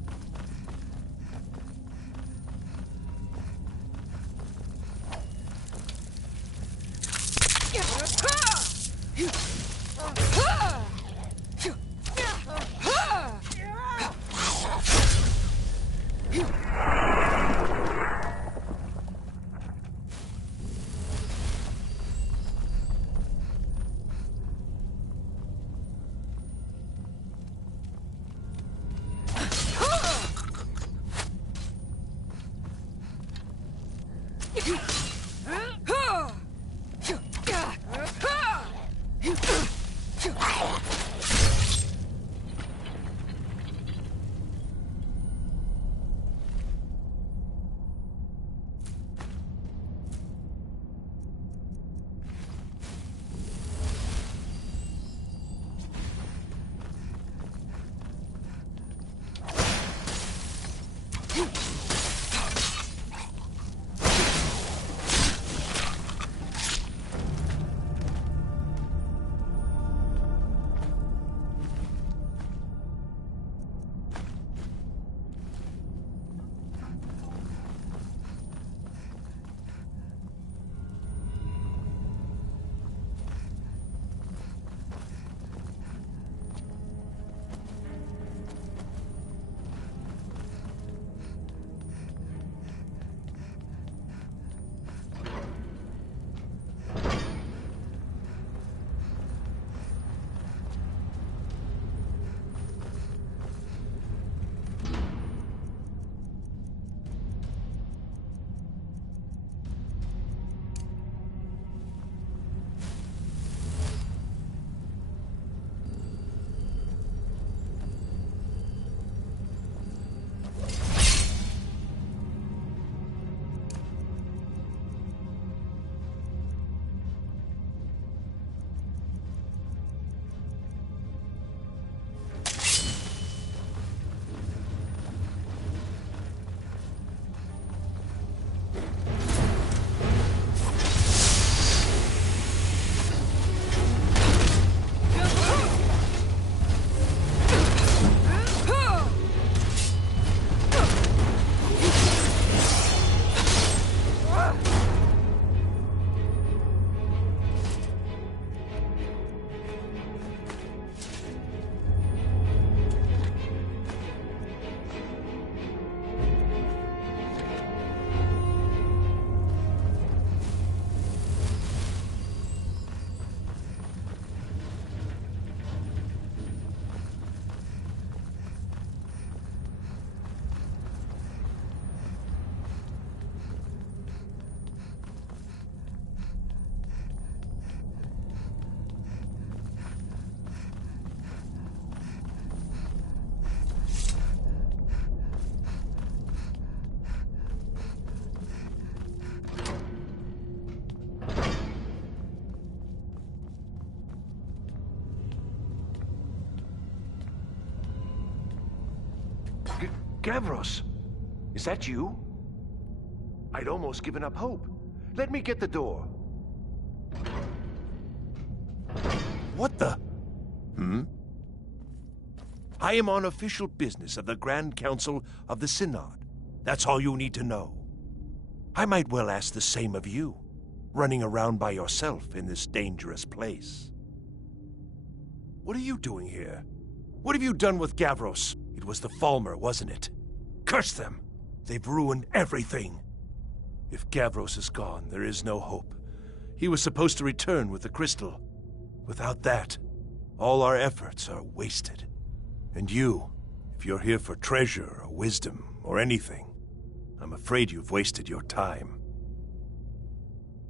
Gavros, is that you? I'd almost given up hope. Let me get the door. What the? I am on official business of the Grand Council of the Synod. That's all you need to know. I might well ask the same of you, running around by yourself in this dangerous place. What are you doing here? What have you done with Gavros? It was the Falmer, wasn't it? Curse them! They've ruined everything. If Gavros is gone, there is no hope. He was supposed to return with the crystal. Without that, all our efforts are wasted. And you, if you're here for treasure or wisdom or anything, I'm afraid you've wasted your time.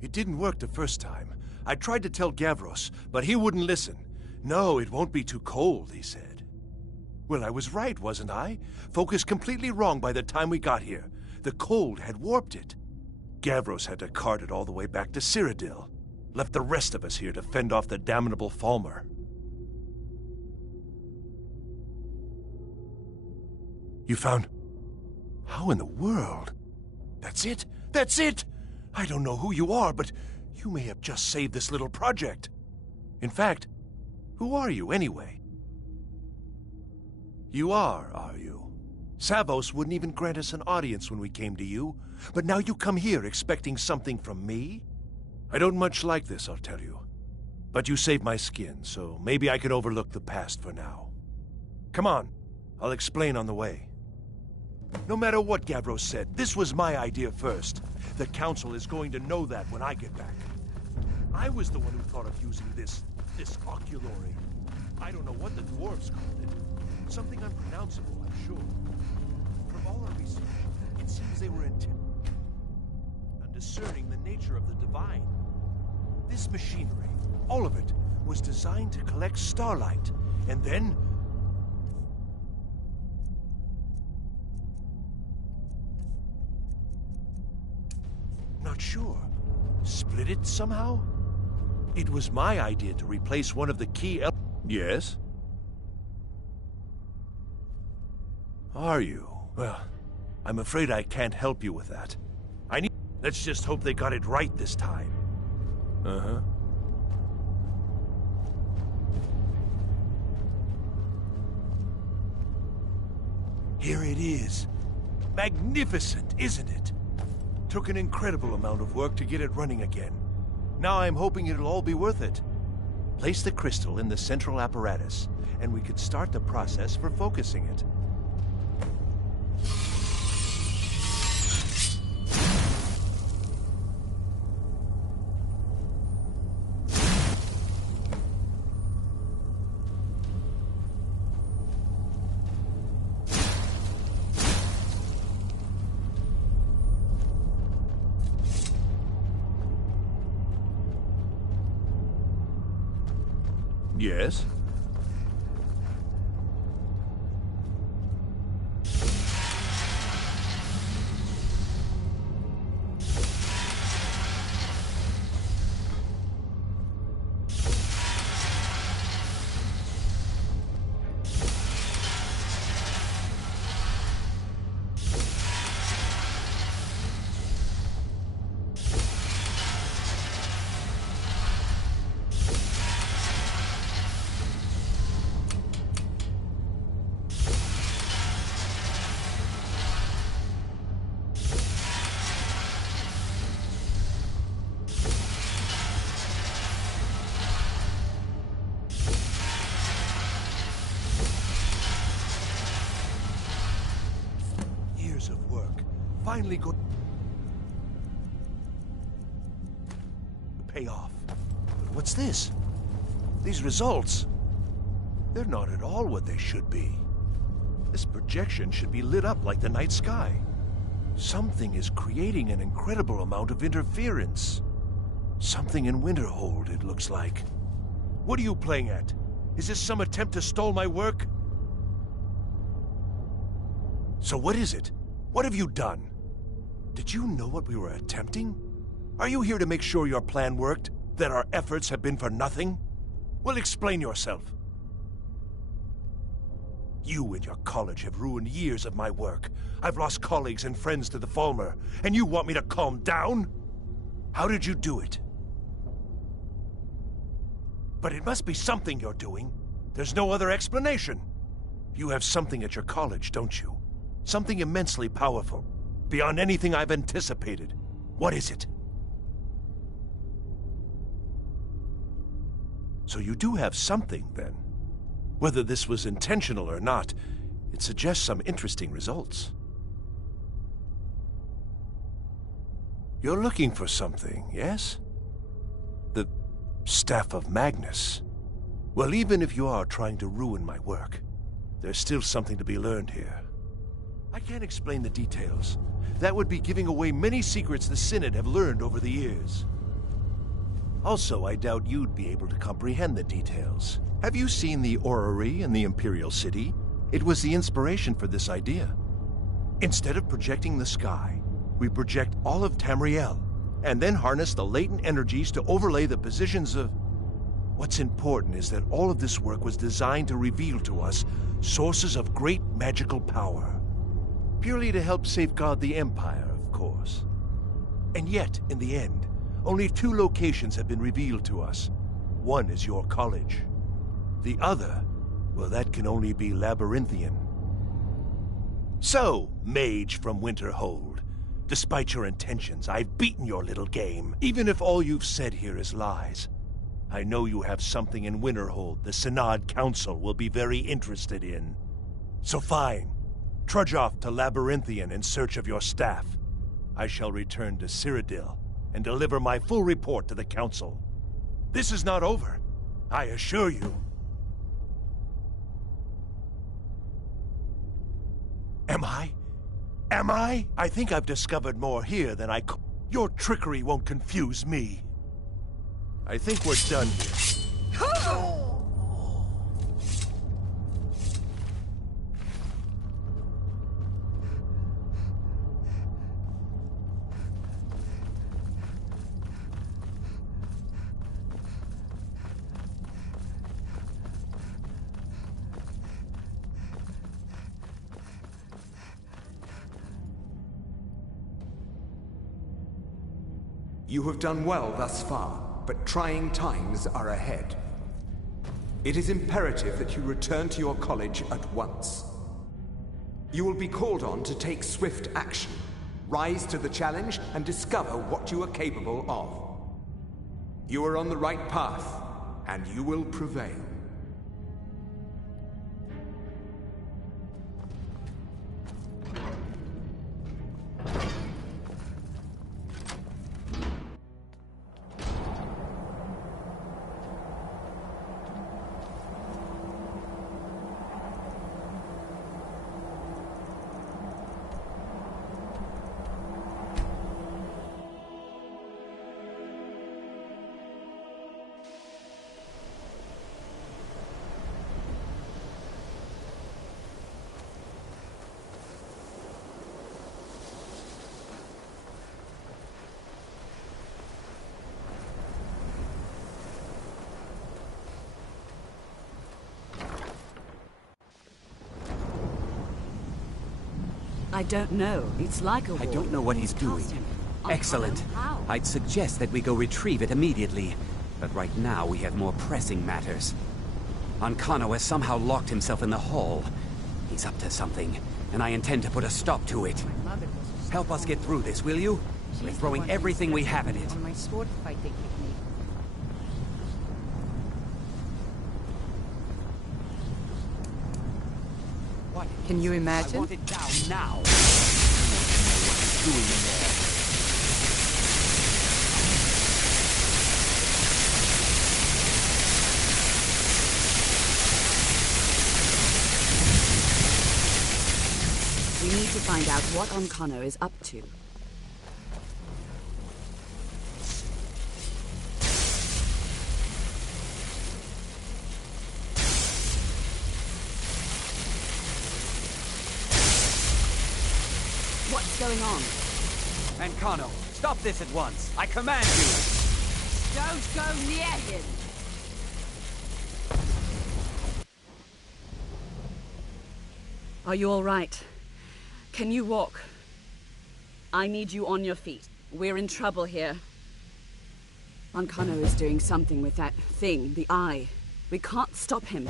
It didn't work the first time. I tried to tell Gavros, but he wouldn't listen. No, it won't be too cold, he said. Well, I was right, wasn't I? Focused completely wrong by the time we got here. The cold had warped it. Gavros had to cart it all the way back to Cyrodiil. Left the rest of us here to fend off the damnable Falmer. You found... How in the world? That's it? That's it! I don't know who you are, but you may have just saved this little project. In fact, who are you anyway? You are you? Savos wouldn't even grant us an audience when we came to you, but now you come here expecting something from me? I don't much like this, I'll tell you. But you saved my skin, so maybe I can overlook the past for now. Come on, I'll explain on the way. No matter what Gavros said, this was my idea first. The Council is going to know that when I get back. I was the one who thought of using this oculory. I don't know what the dwarves called it. Something unpronounceable, I'm sure. From all our research, it seems they were intent on discerning the nature of the divine. This machinery, all of it, was designed to collect starlight, and then... Not sure. Split it somehow? It was my idea to replace one of the key Yes? Are you? Well, I'm afraid I can't help you with that. Let's just hope they got it right this time. Uh-huh. Here it is. Magnificent, isn't it? Took an incredible amount of work to get it running again. Now I'm hoping it'll all be worth it. Place the crystal in the central apparatus, and we could start the process for focusing it. Yes? Of work finally go pay off. But what's this? These results, they're not at all what they should be. This projection should be lit up like the night sky. Something is creating an incredible amount of interference. Something in Winterhold, it looks like. What are you playing at? Is this some attempt to stall my work? So what is it? What have you done? Did you know what we were attempting? Are you here to make sure your plan worked? That our efforts have been for nothing? Well, explain yourself. You and your college have ruined years of my work. I've lost colleagues and friends to the Falmer, and you want me to calm down? How did you do it? But it must be something you're doing. There's no other explanation. You have something at your college, don't you? Something immensely powerful, beyond anything I've anticipated. What is it? So you do have something, then? Whether this was intentional or not, it suggests some interesting results. You're looking for something, yes? The Staff of Magnus. Well, even if you are trying to ruin my work, there's still something to be learned here. I can't explain the details. That would be giving away many secrets the Synod have learned over the years. Also, I doubt you'd be able to comprehend the details. Have you seen the orrery in the Imperial City? It was the inspiration for this idea. Instead of projecting the sky, we project all of Tamriel, and then harness the latent energies to overlay the positions of... What's important is that all of this work was designed to reveal to us sources of great magical power. Purely to help safeguard the Empire, of course. And yet, in the end, only 2 locations have been revealed to us. One is your college. The other, well, that can only be Labyrinthian. So, mage from Winterhold, despite your intentions, I've beaten your little game. Even if all you've said here is lies, I know you have something in Winterhold the Synod Council will be very interested in. So fine, trudge off to Labyrinthian in search of your staff. I shall return to Cyrodiil and deliver my full report to the Council. This is not over, I assure you. Am I? I think I've discovered more here than I could. Your trickery won't confuse me. I think we're done here. You have done well thus far, but trying times are ahead. It is imperative that you return to your college at once. You will be called on to take swift action, rise to the challenge, and discover what you are capable of. You are on the right path, and you will prevail. I don't know. It's like a I don't know what he's doing. Excellent. How? I'd suggest that we go retrieve it immediately. But right now we have more pressing matters. Ancano has somehow locked himself in the hall. He's up to something, and I intend to put a stop to it. Help us get through this, will you? We're throwing everything we have at it. On my sword fighting technique. What? Can you imagine? I want it down now. I want to know what he's doing in there. We need to find out what Ancano is up to. What's going on? Ancano, stop this at once. I command you. Don't go near him. Are you all right? Can you walk? I need you on your feet. We're in trouble here. Ancano is doing something with that thing, the eye. We can't stop him.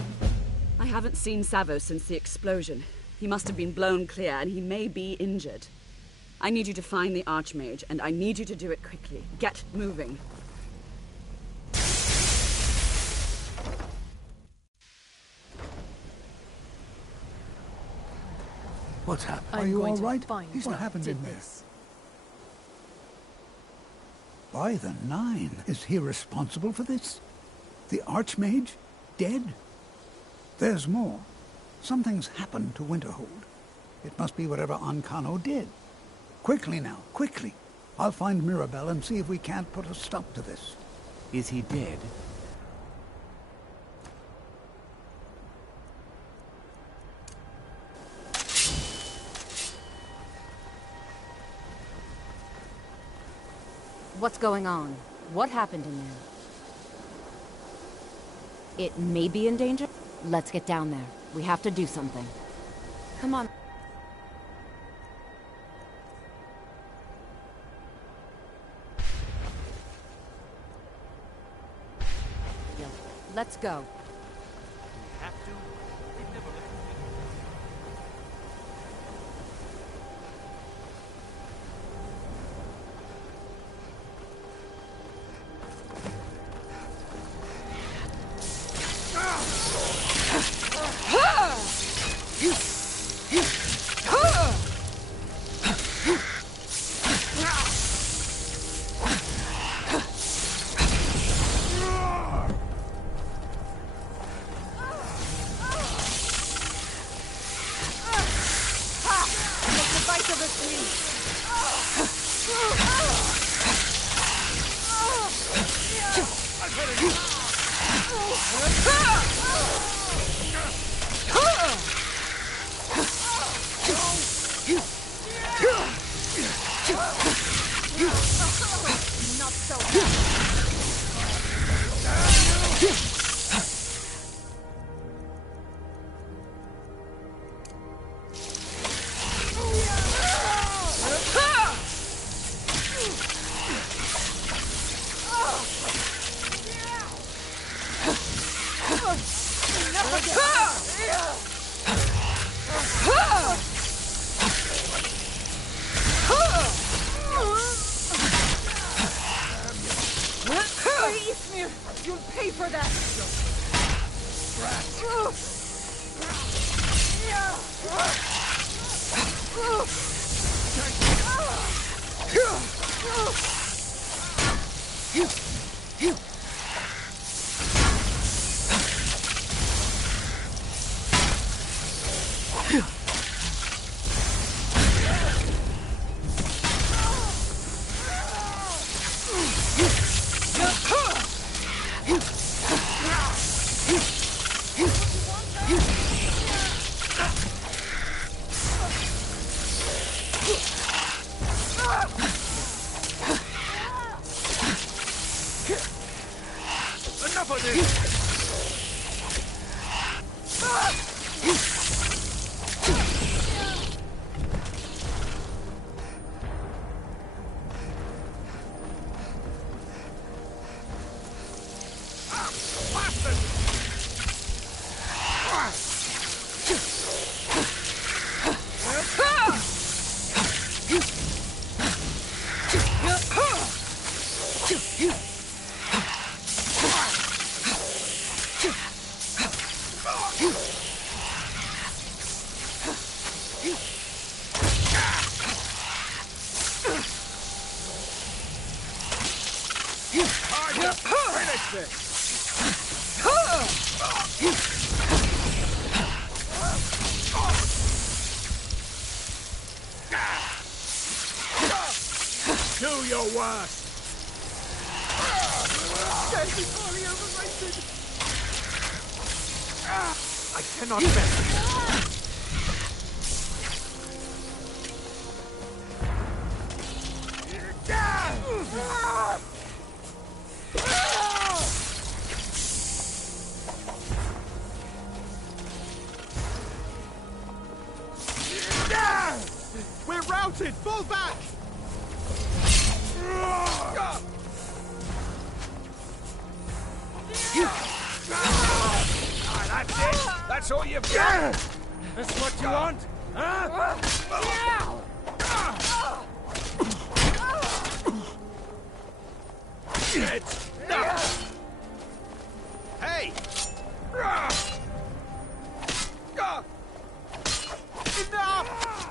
I haven't seen Savo since the explosion. He must have been blown clear, and he may be injured. I need you to find the Archmage, and I need you to do it quickly. Get moving. What's happened? I'm Are you going all to right? find What who happened did in there? this. By the Nine, is he responsible for this? The Archmage? Dead? There's more. Something's happened to Winterhold. It must be whatever Ancano did. Quickly now, quickly. I'll find Mirabelle and see if we can't put a stop to this. Is he dead? What's going on? What happened in there? It may be in danger? Let's get down there. We have to do something. Come on. Let's go. You'll pay for that! Enough of this! Do your worst! I cannot bear We're routed! Fall back! That's it! That's all you've got! That's what you want? Huh? It's enough! Hey! Enough!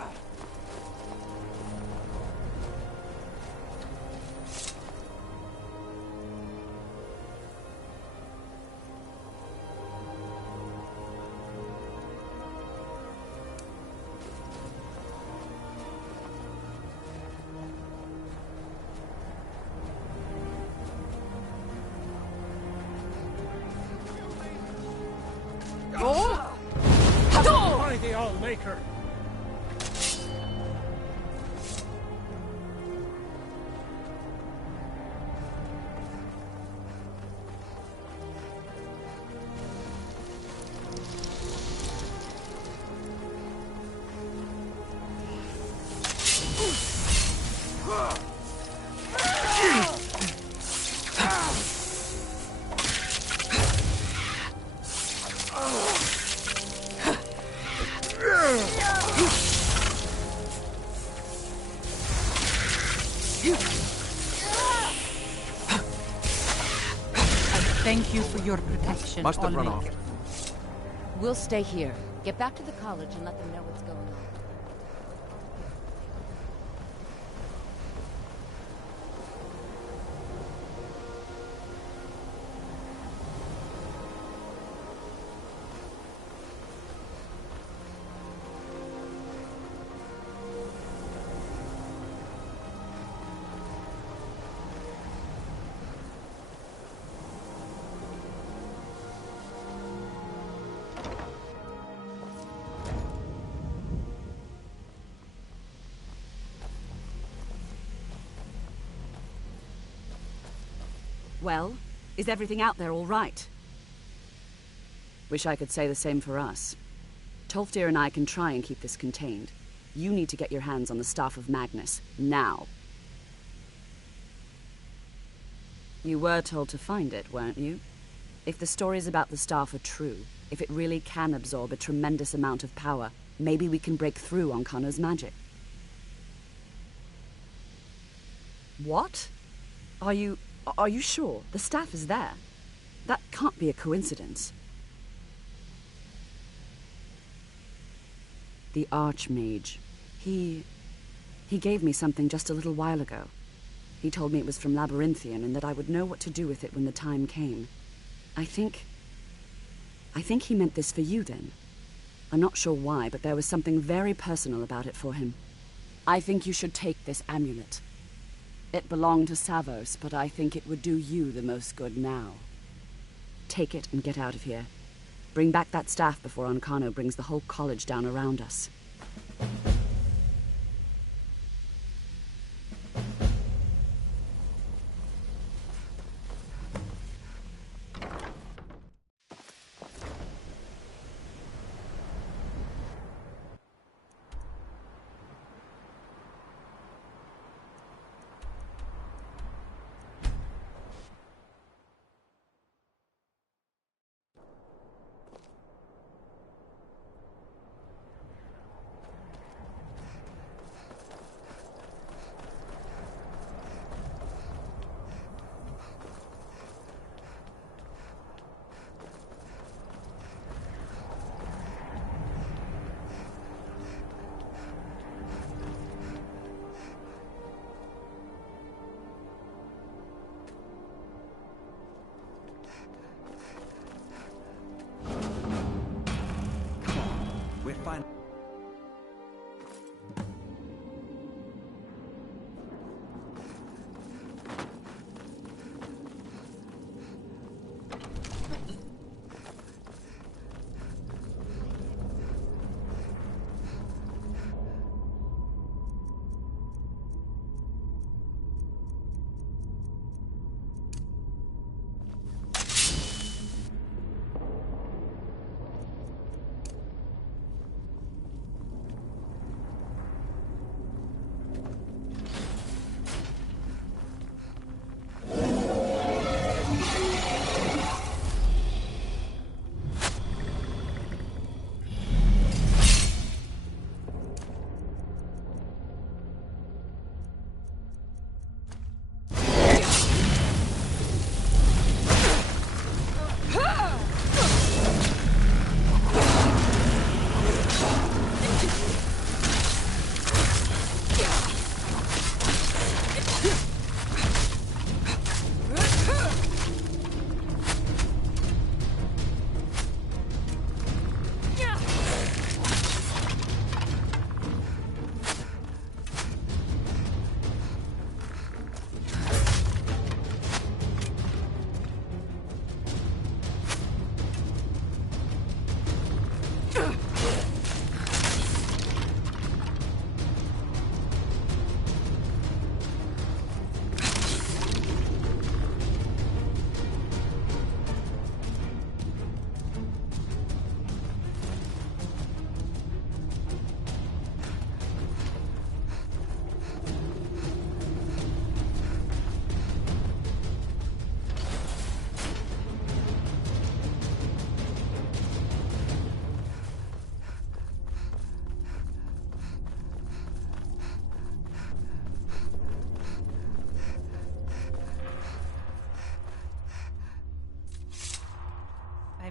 Maker. Thank you for your protection. Must have run Allmaker. off. We'll stay here. Get back to the college and let them know what's going on. Well, is everything out there all right? Wish I could say the same for us. Tolfdir and I can try and keep this contained. You need to get your hands on the Staff of Magnus, now. You were told to find it, weren't you? If the stories about the Staff are true, if it really can absorb a tremendous amount of power, maybe we can break through on Kano's magic. What? Are you sure? The staff is there. That can't be a coincidence. The Archmage. He gave me something just a little while ago. He told me it was from Labyrinthian and that I would know what to do with it when the time came. I think he meant this for you then. I'm not sure why, but there was something very personal about it for him. I think you should take this amulet. It belonged to Savos, but I think it would do you the most good now. Take it and get out of here. Bring back that staff before Ancano brings the whole college down around us.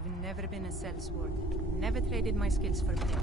I've never been a sellsword. Never traded my skills for pay.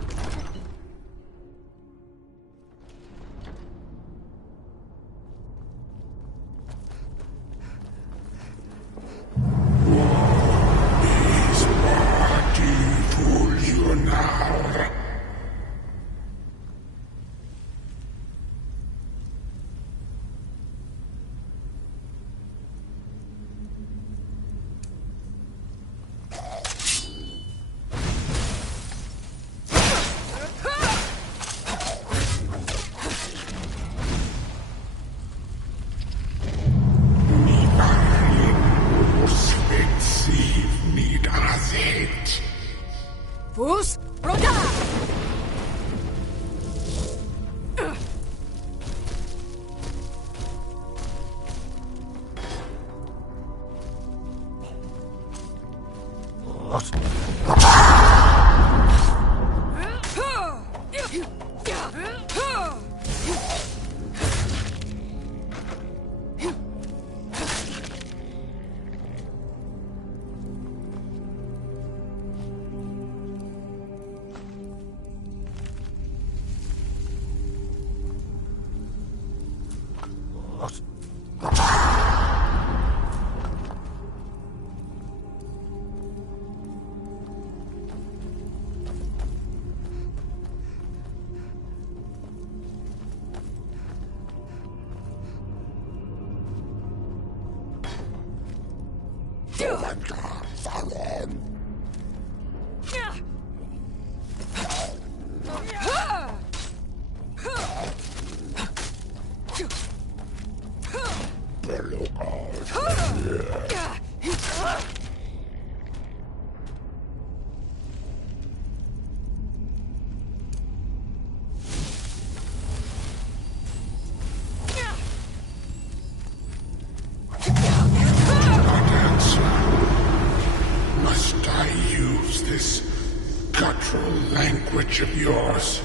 Language of yours.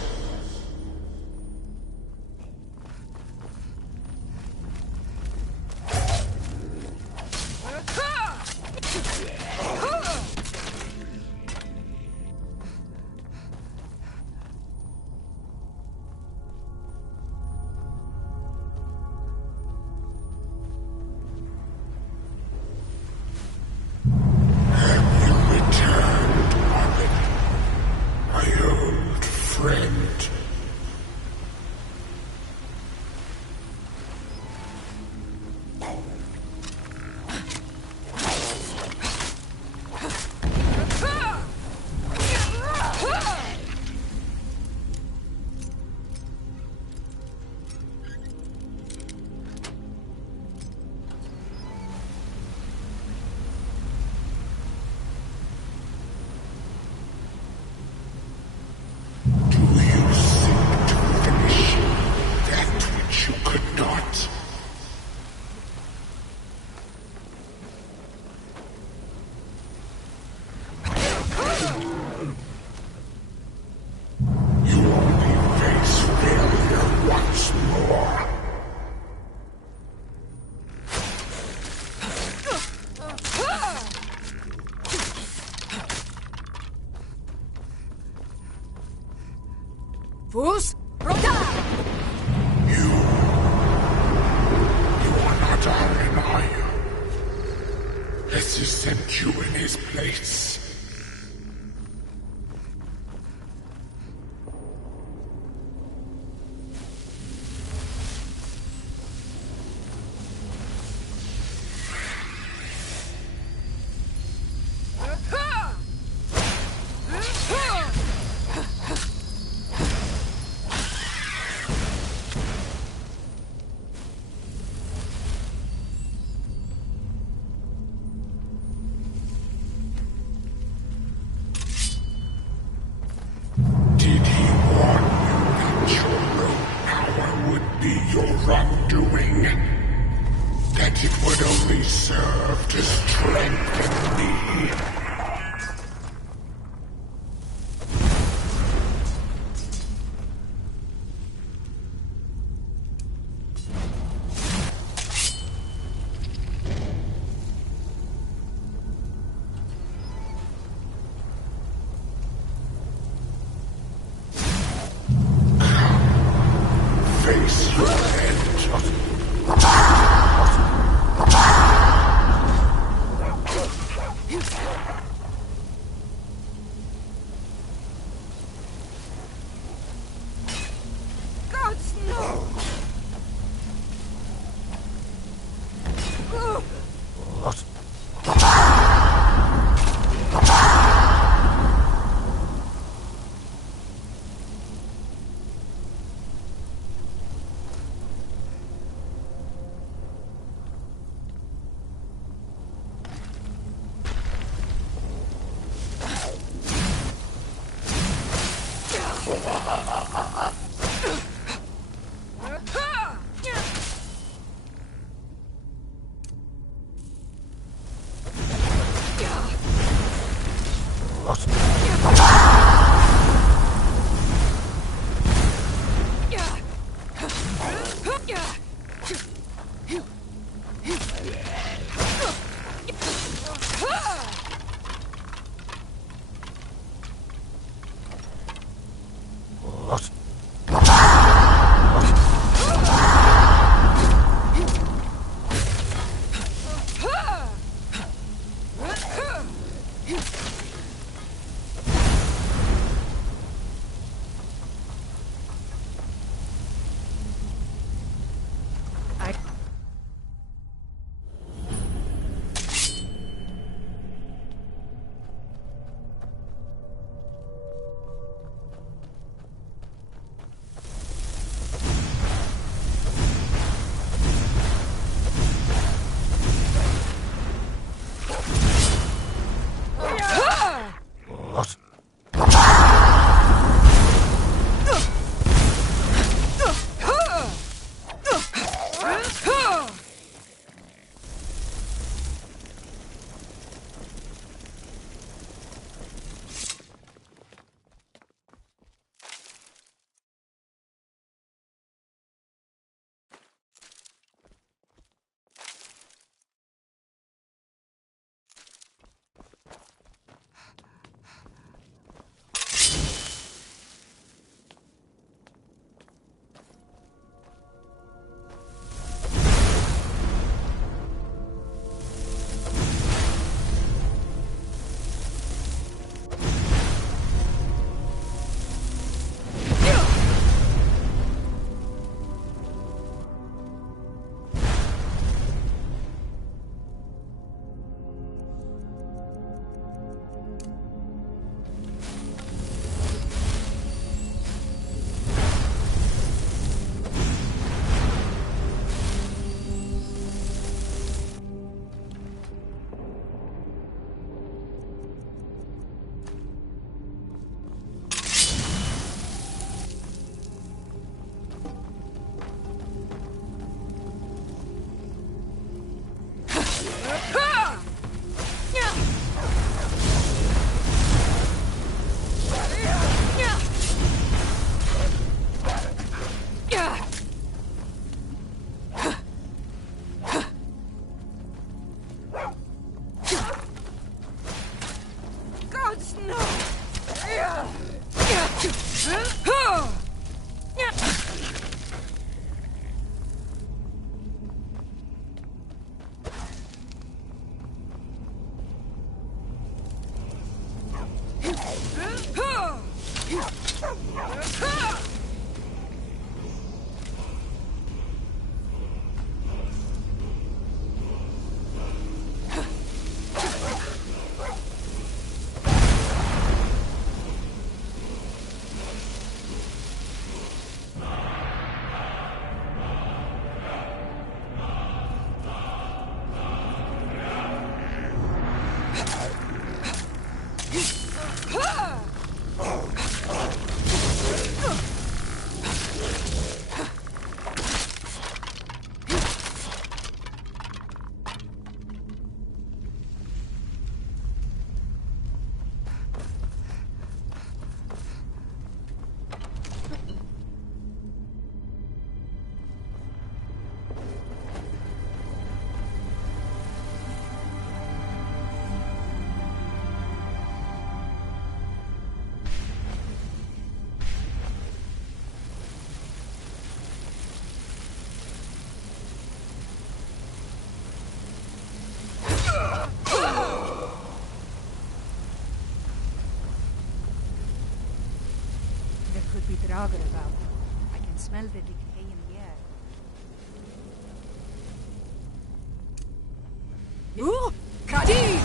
Fus, Rota! You are not Aaron, are you? Let's just send you in his place. be Draugr about. I can smell the decay in the air. Ooh! Kadi!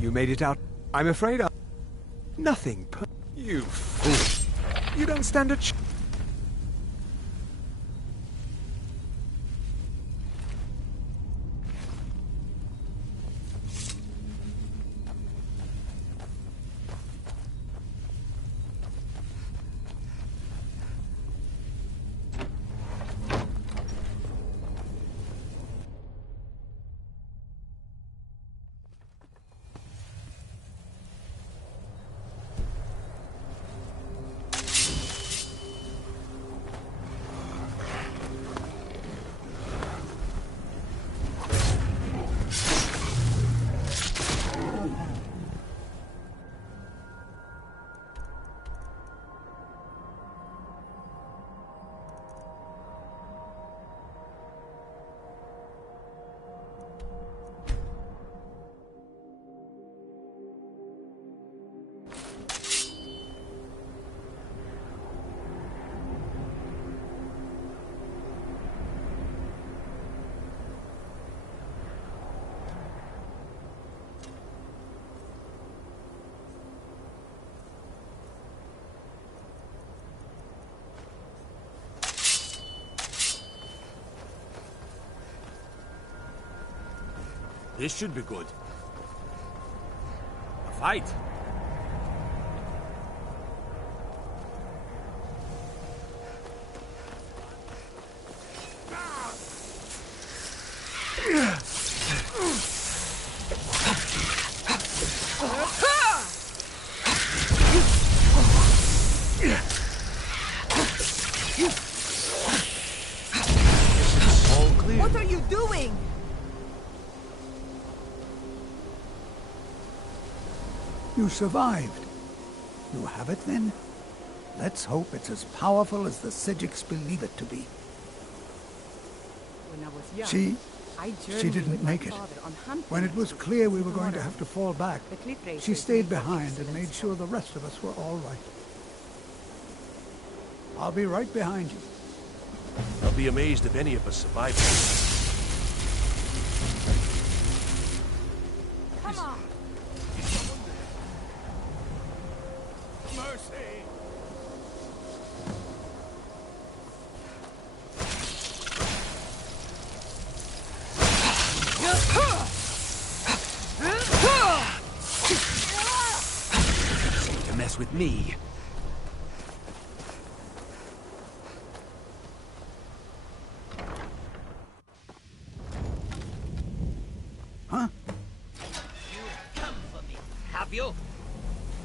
You made it out. I'm afraid nothing You fool. You don't stand a chance. This should be good. A fight. What are you doing? You survived. You have it, then? Let's hope it's as powerful as the Sijiks believe it to be. When I was young, She journeyed didn't with my make it. father on hunting When it was expeditions clear we to were going to water. have to fall back, The cliff she racers stayed made for behind and excellent made sure the rest of us were all right. I'll be right behind you. I'll be amazed if any of us survive. Come on. Mercy! To mess with me. Huh? Come for me, have you?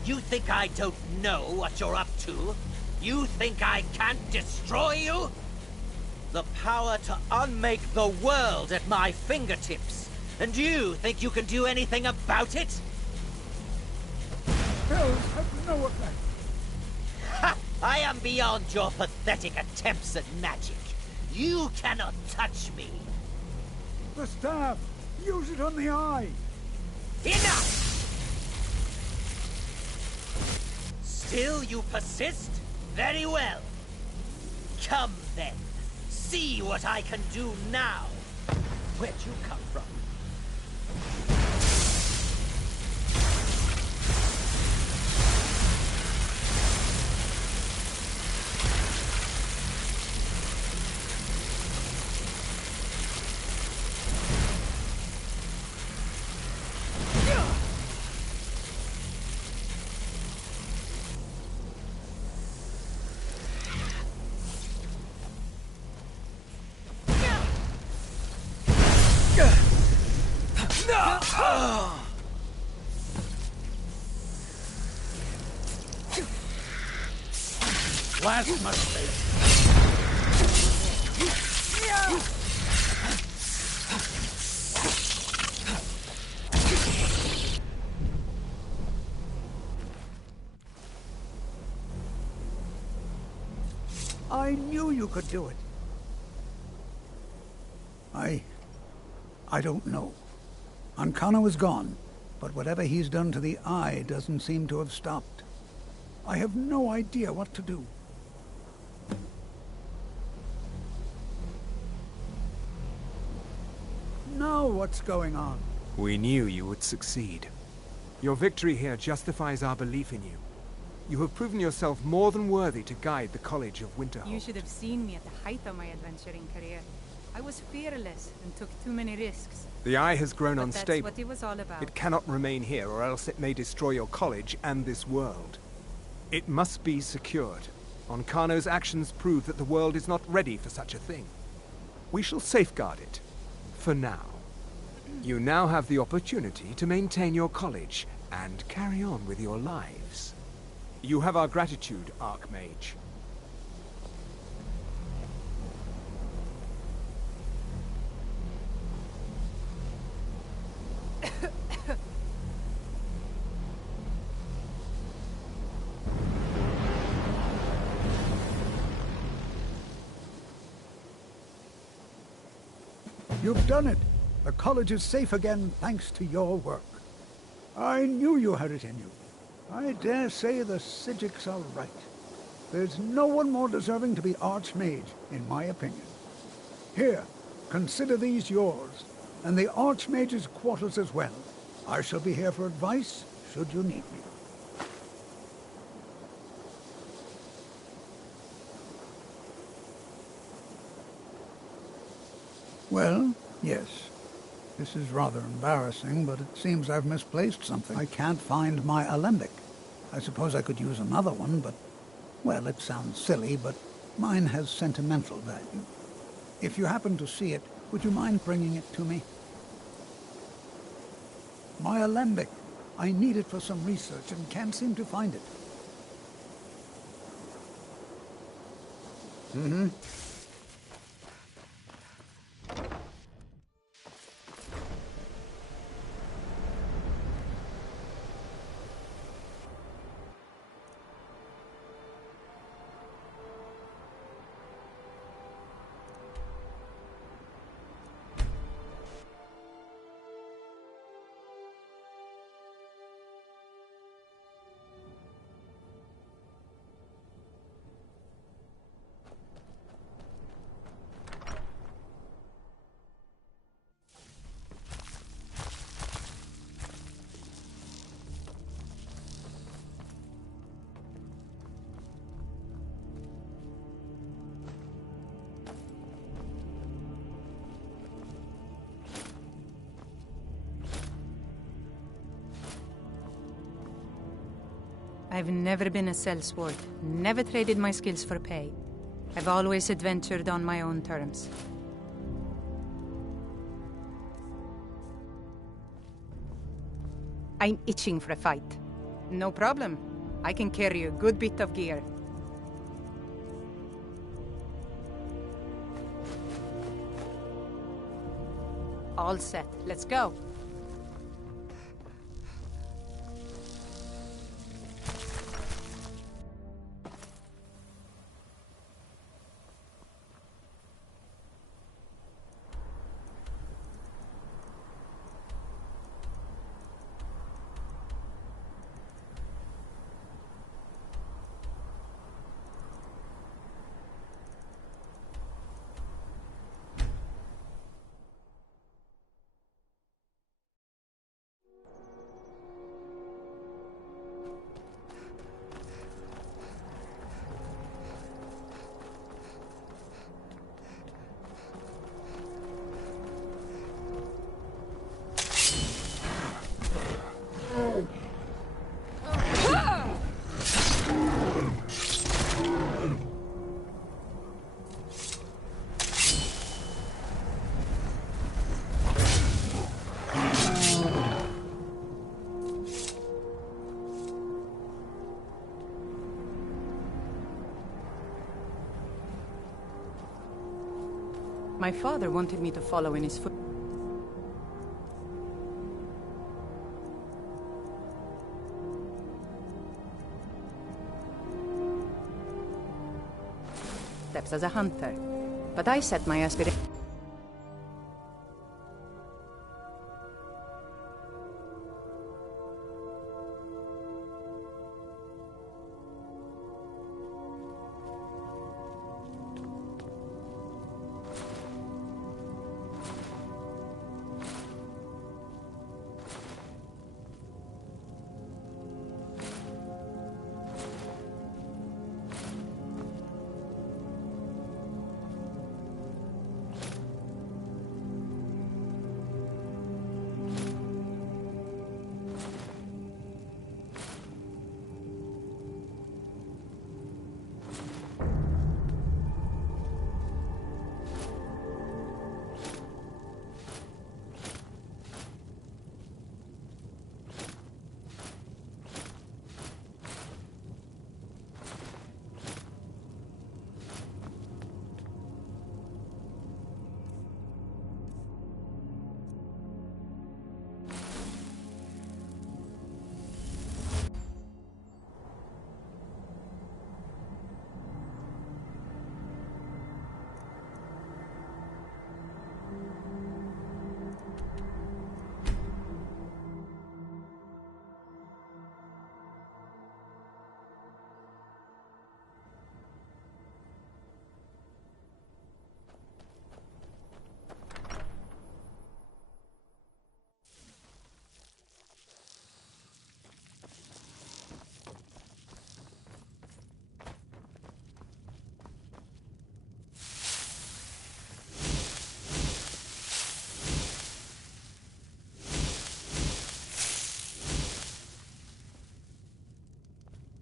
You think I don't know what you're up to? You think I can't destroy you? The power to unmake the world at my fingertips. And you think you can do anything about it? Spells have no effect. Ha! I am beyond your pathetic attempts at magic. You cannot touch me. The staff! Use it on the eye! Enough! Still you persist? Very well. Come then. See what I can do now. Where'd you come from? Last mistake. I knew you could do it. I don't know. Ancano is gone, but whatever he's done to the eye doesn't seem to have stopped. I have no idea what to do. Now what's going on? We knew you would succeed. Your victory here justifies our belief in you. You have proven yourself more than worthy to guide the College of Winterhold. You should have seen me at the height of my adventuring career. I was fearless and took too many risks. The Eye has grown But unstable. that's what it was all about. It cannot remain here, or else it may destroy your college and this world. It must be secured. Onkano's actions prove that the world is not ready for such a thing. We shall safeguard it. For now. You now have the opportunity to maintain your college and carry on with your lives. You have our gratitude, Archmage. You've done it. The college is safe again thanks to your work. I knew you had it in you. I dare say the Psijics are right. There's no one more deserving to be Archmage, in my opinion. Here, consider these yours, and the Archmage's quarters as well. I shall be here for advice, should you need me. Well, yes. This is rather embarrassing, but it seems I've misplaced something. I can't find my alembic. I suppose I could use another one, but, well, it sounds silly, but mine has sentimental value. If you happen to see it, would you mind bringing it to me? My alembic. I need it for some research and can't seem to find it. Mm-hmm. I've never been a sellsword, never traded my skills for pay. I've always adventured on my own terms. I'm itching for a fight. No problem. I can carry a good bit of gear. All set. Let's go. My father wanted me to follow in his foot. Steps as a hunter, but I set my aspiration.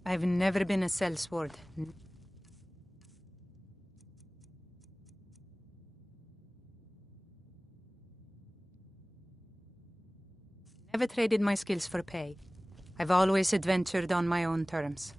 I've never been a sellsword. Never traded my skills for pay. I've always adventured on my own terms.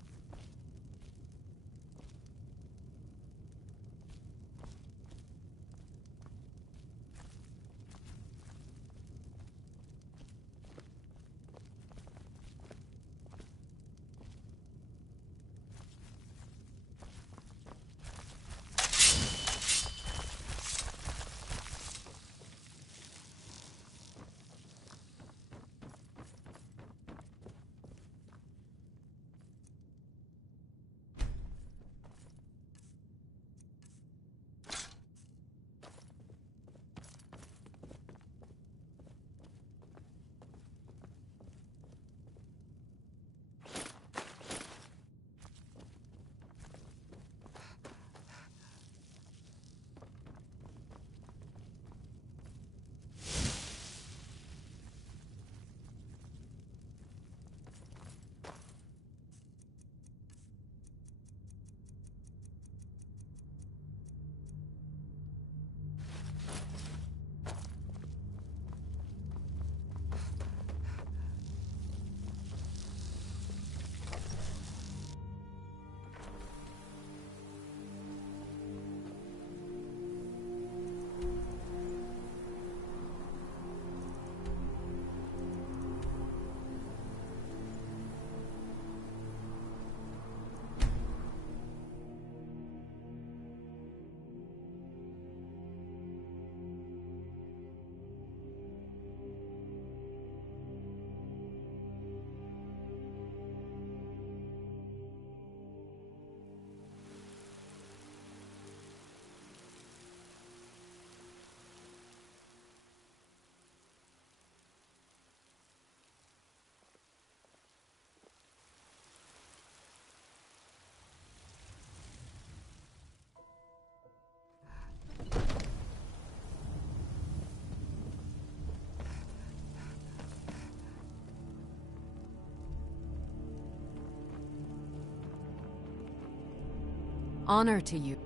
Honor to you.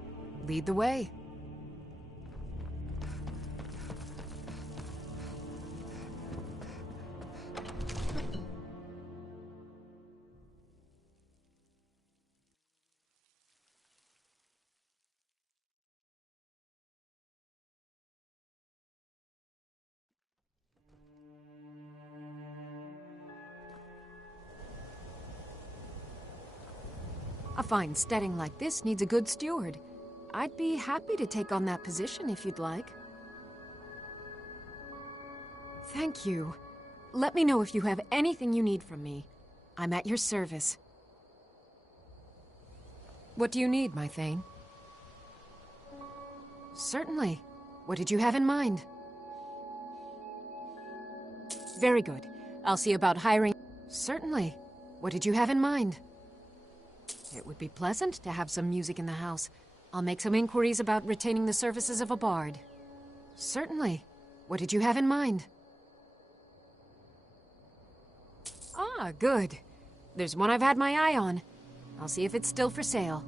Lead the way. A fine steading like this needs a good steward. I'd be happy to take on that position if you'd like. Thank you. Let me know if you have anything you need from me. I'm at your service. What do you need, my Thane? Certainly. What did you have in mind? Very good. I'll see about hiring... Certainly. What did you have in mind? It would be pleasant to have some music in the house. I'll make some inquiries about retaining the services of a bard. Certainly. What did you have in mind? Ah, good. There's one I've had my eye on. I'll see if it's still for sale.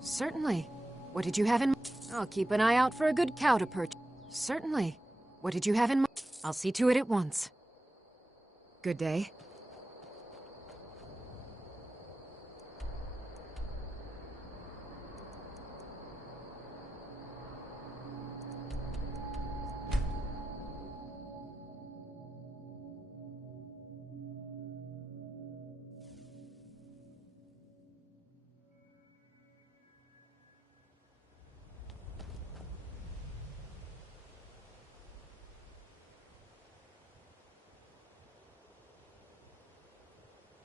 Certainly. What did you have in mind? I'll keep an eye out for a good cow to purchase. Certainly. What did you have in mind? I'll see to it at once. Good day.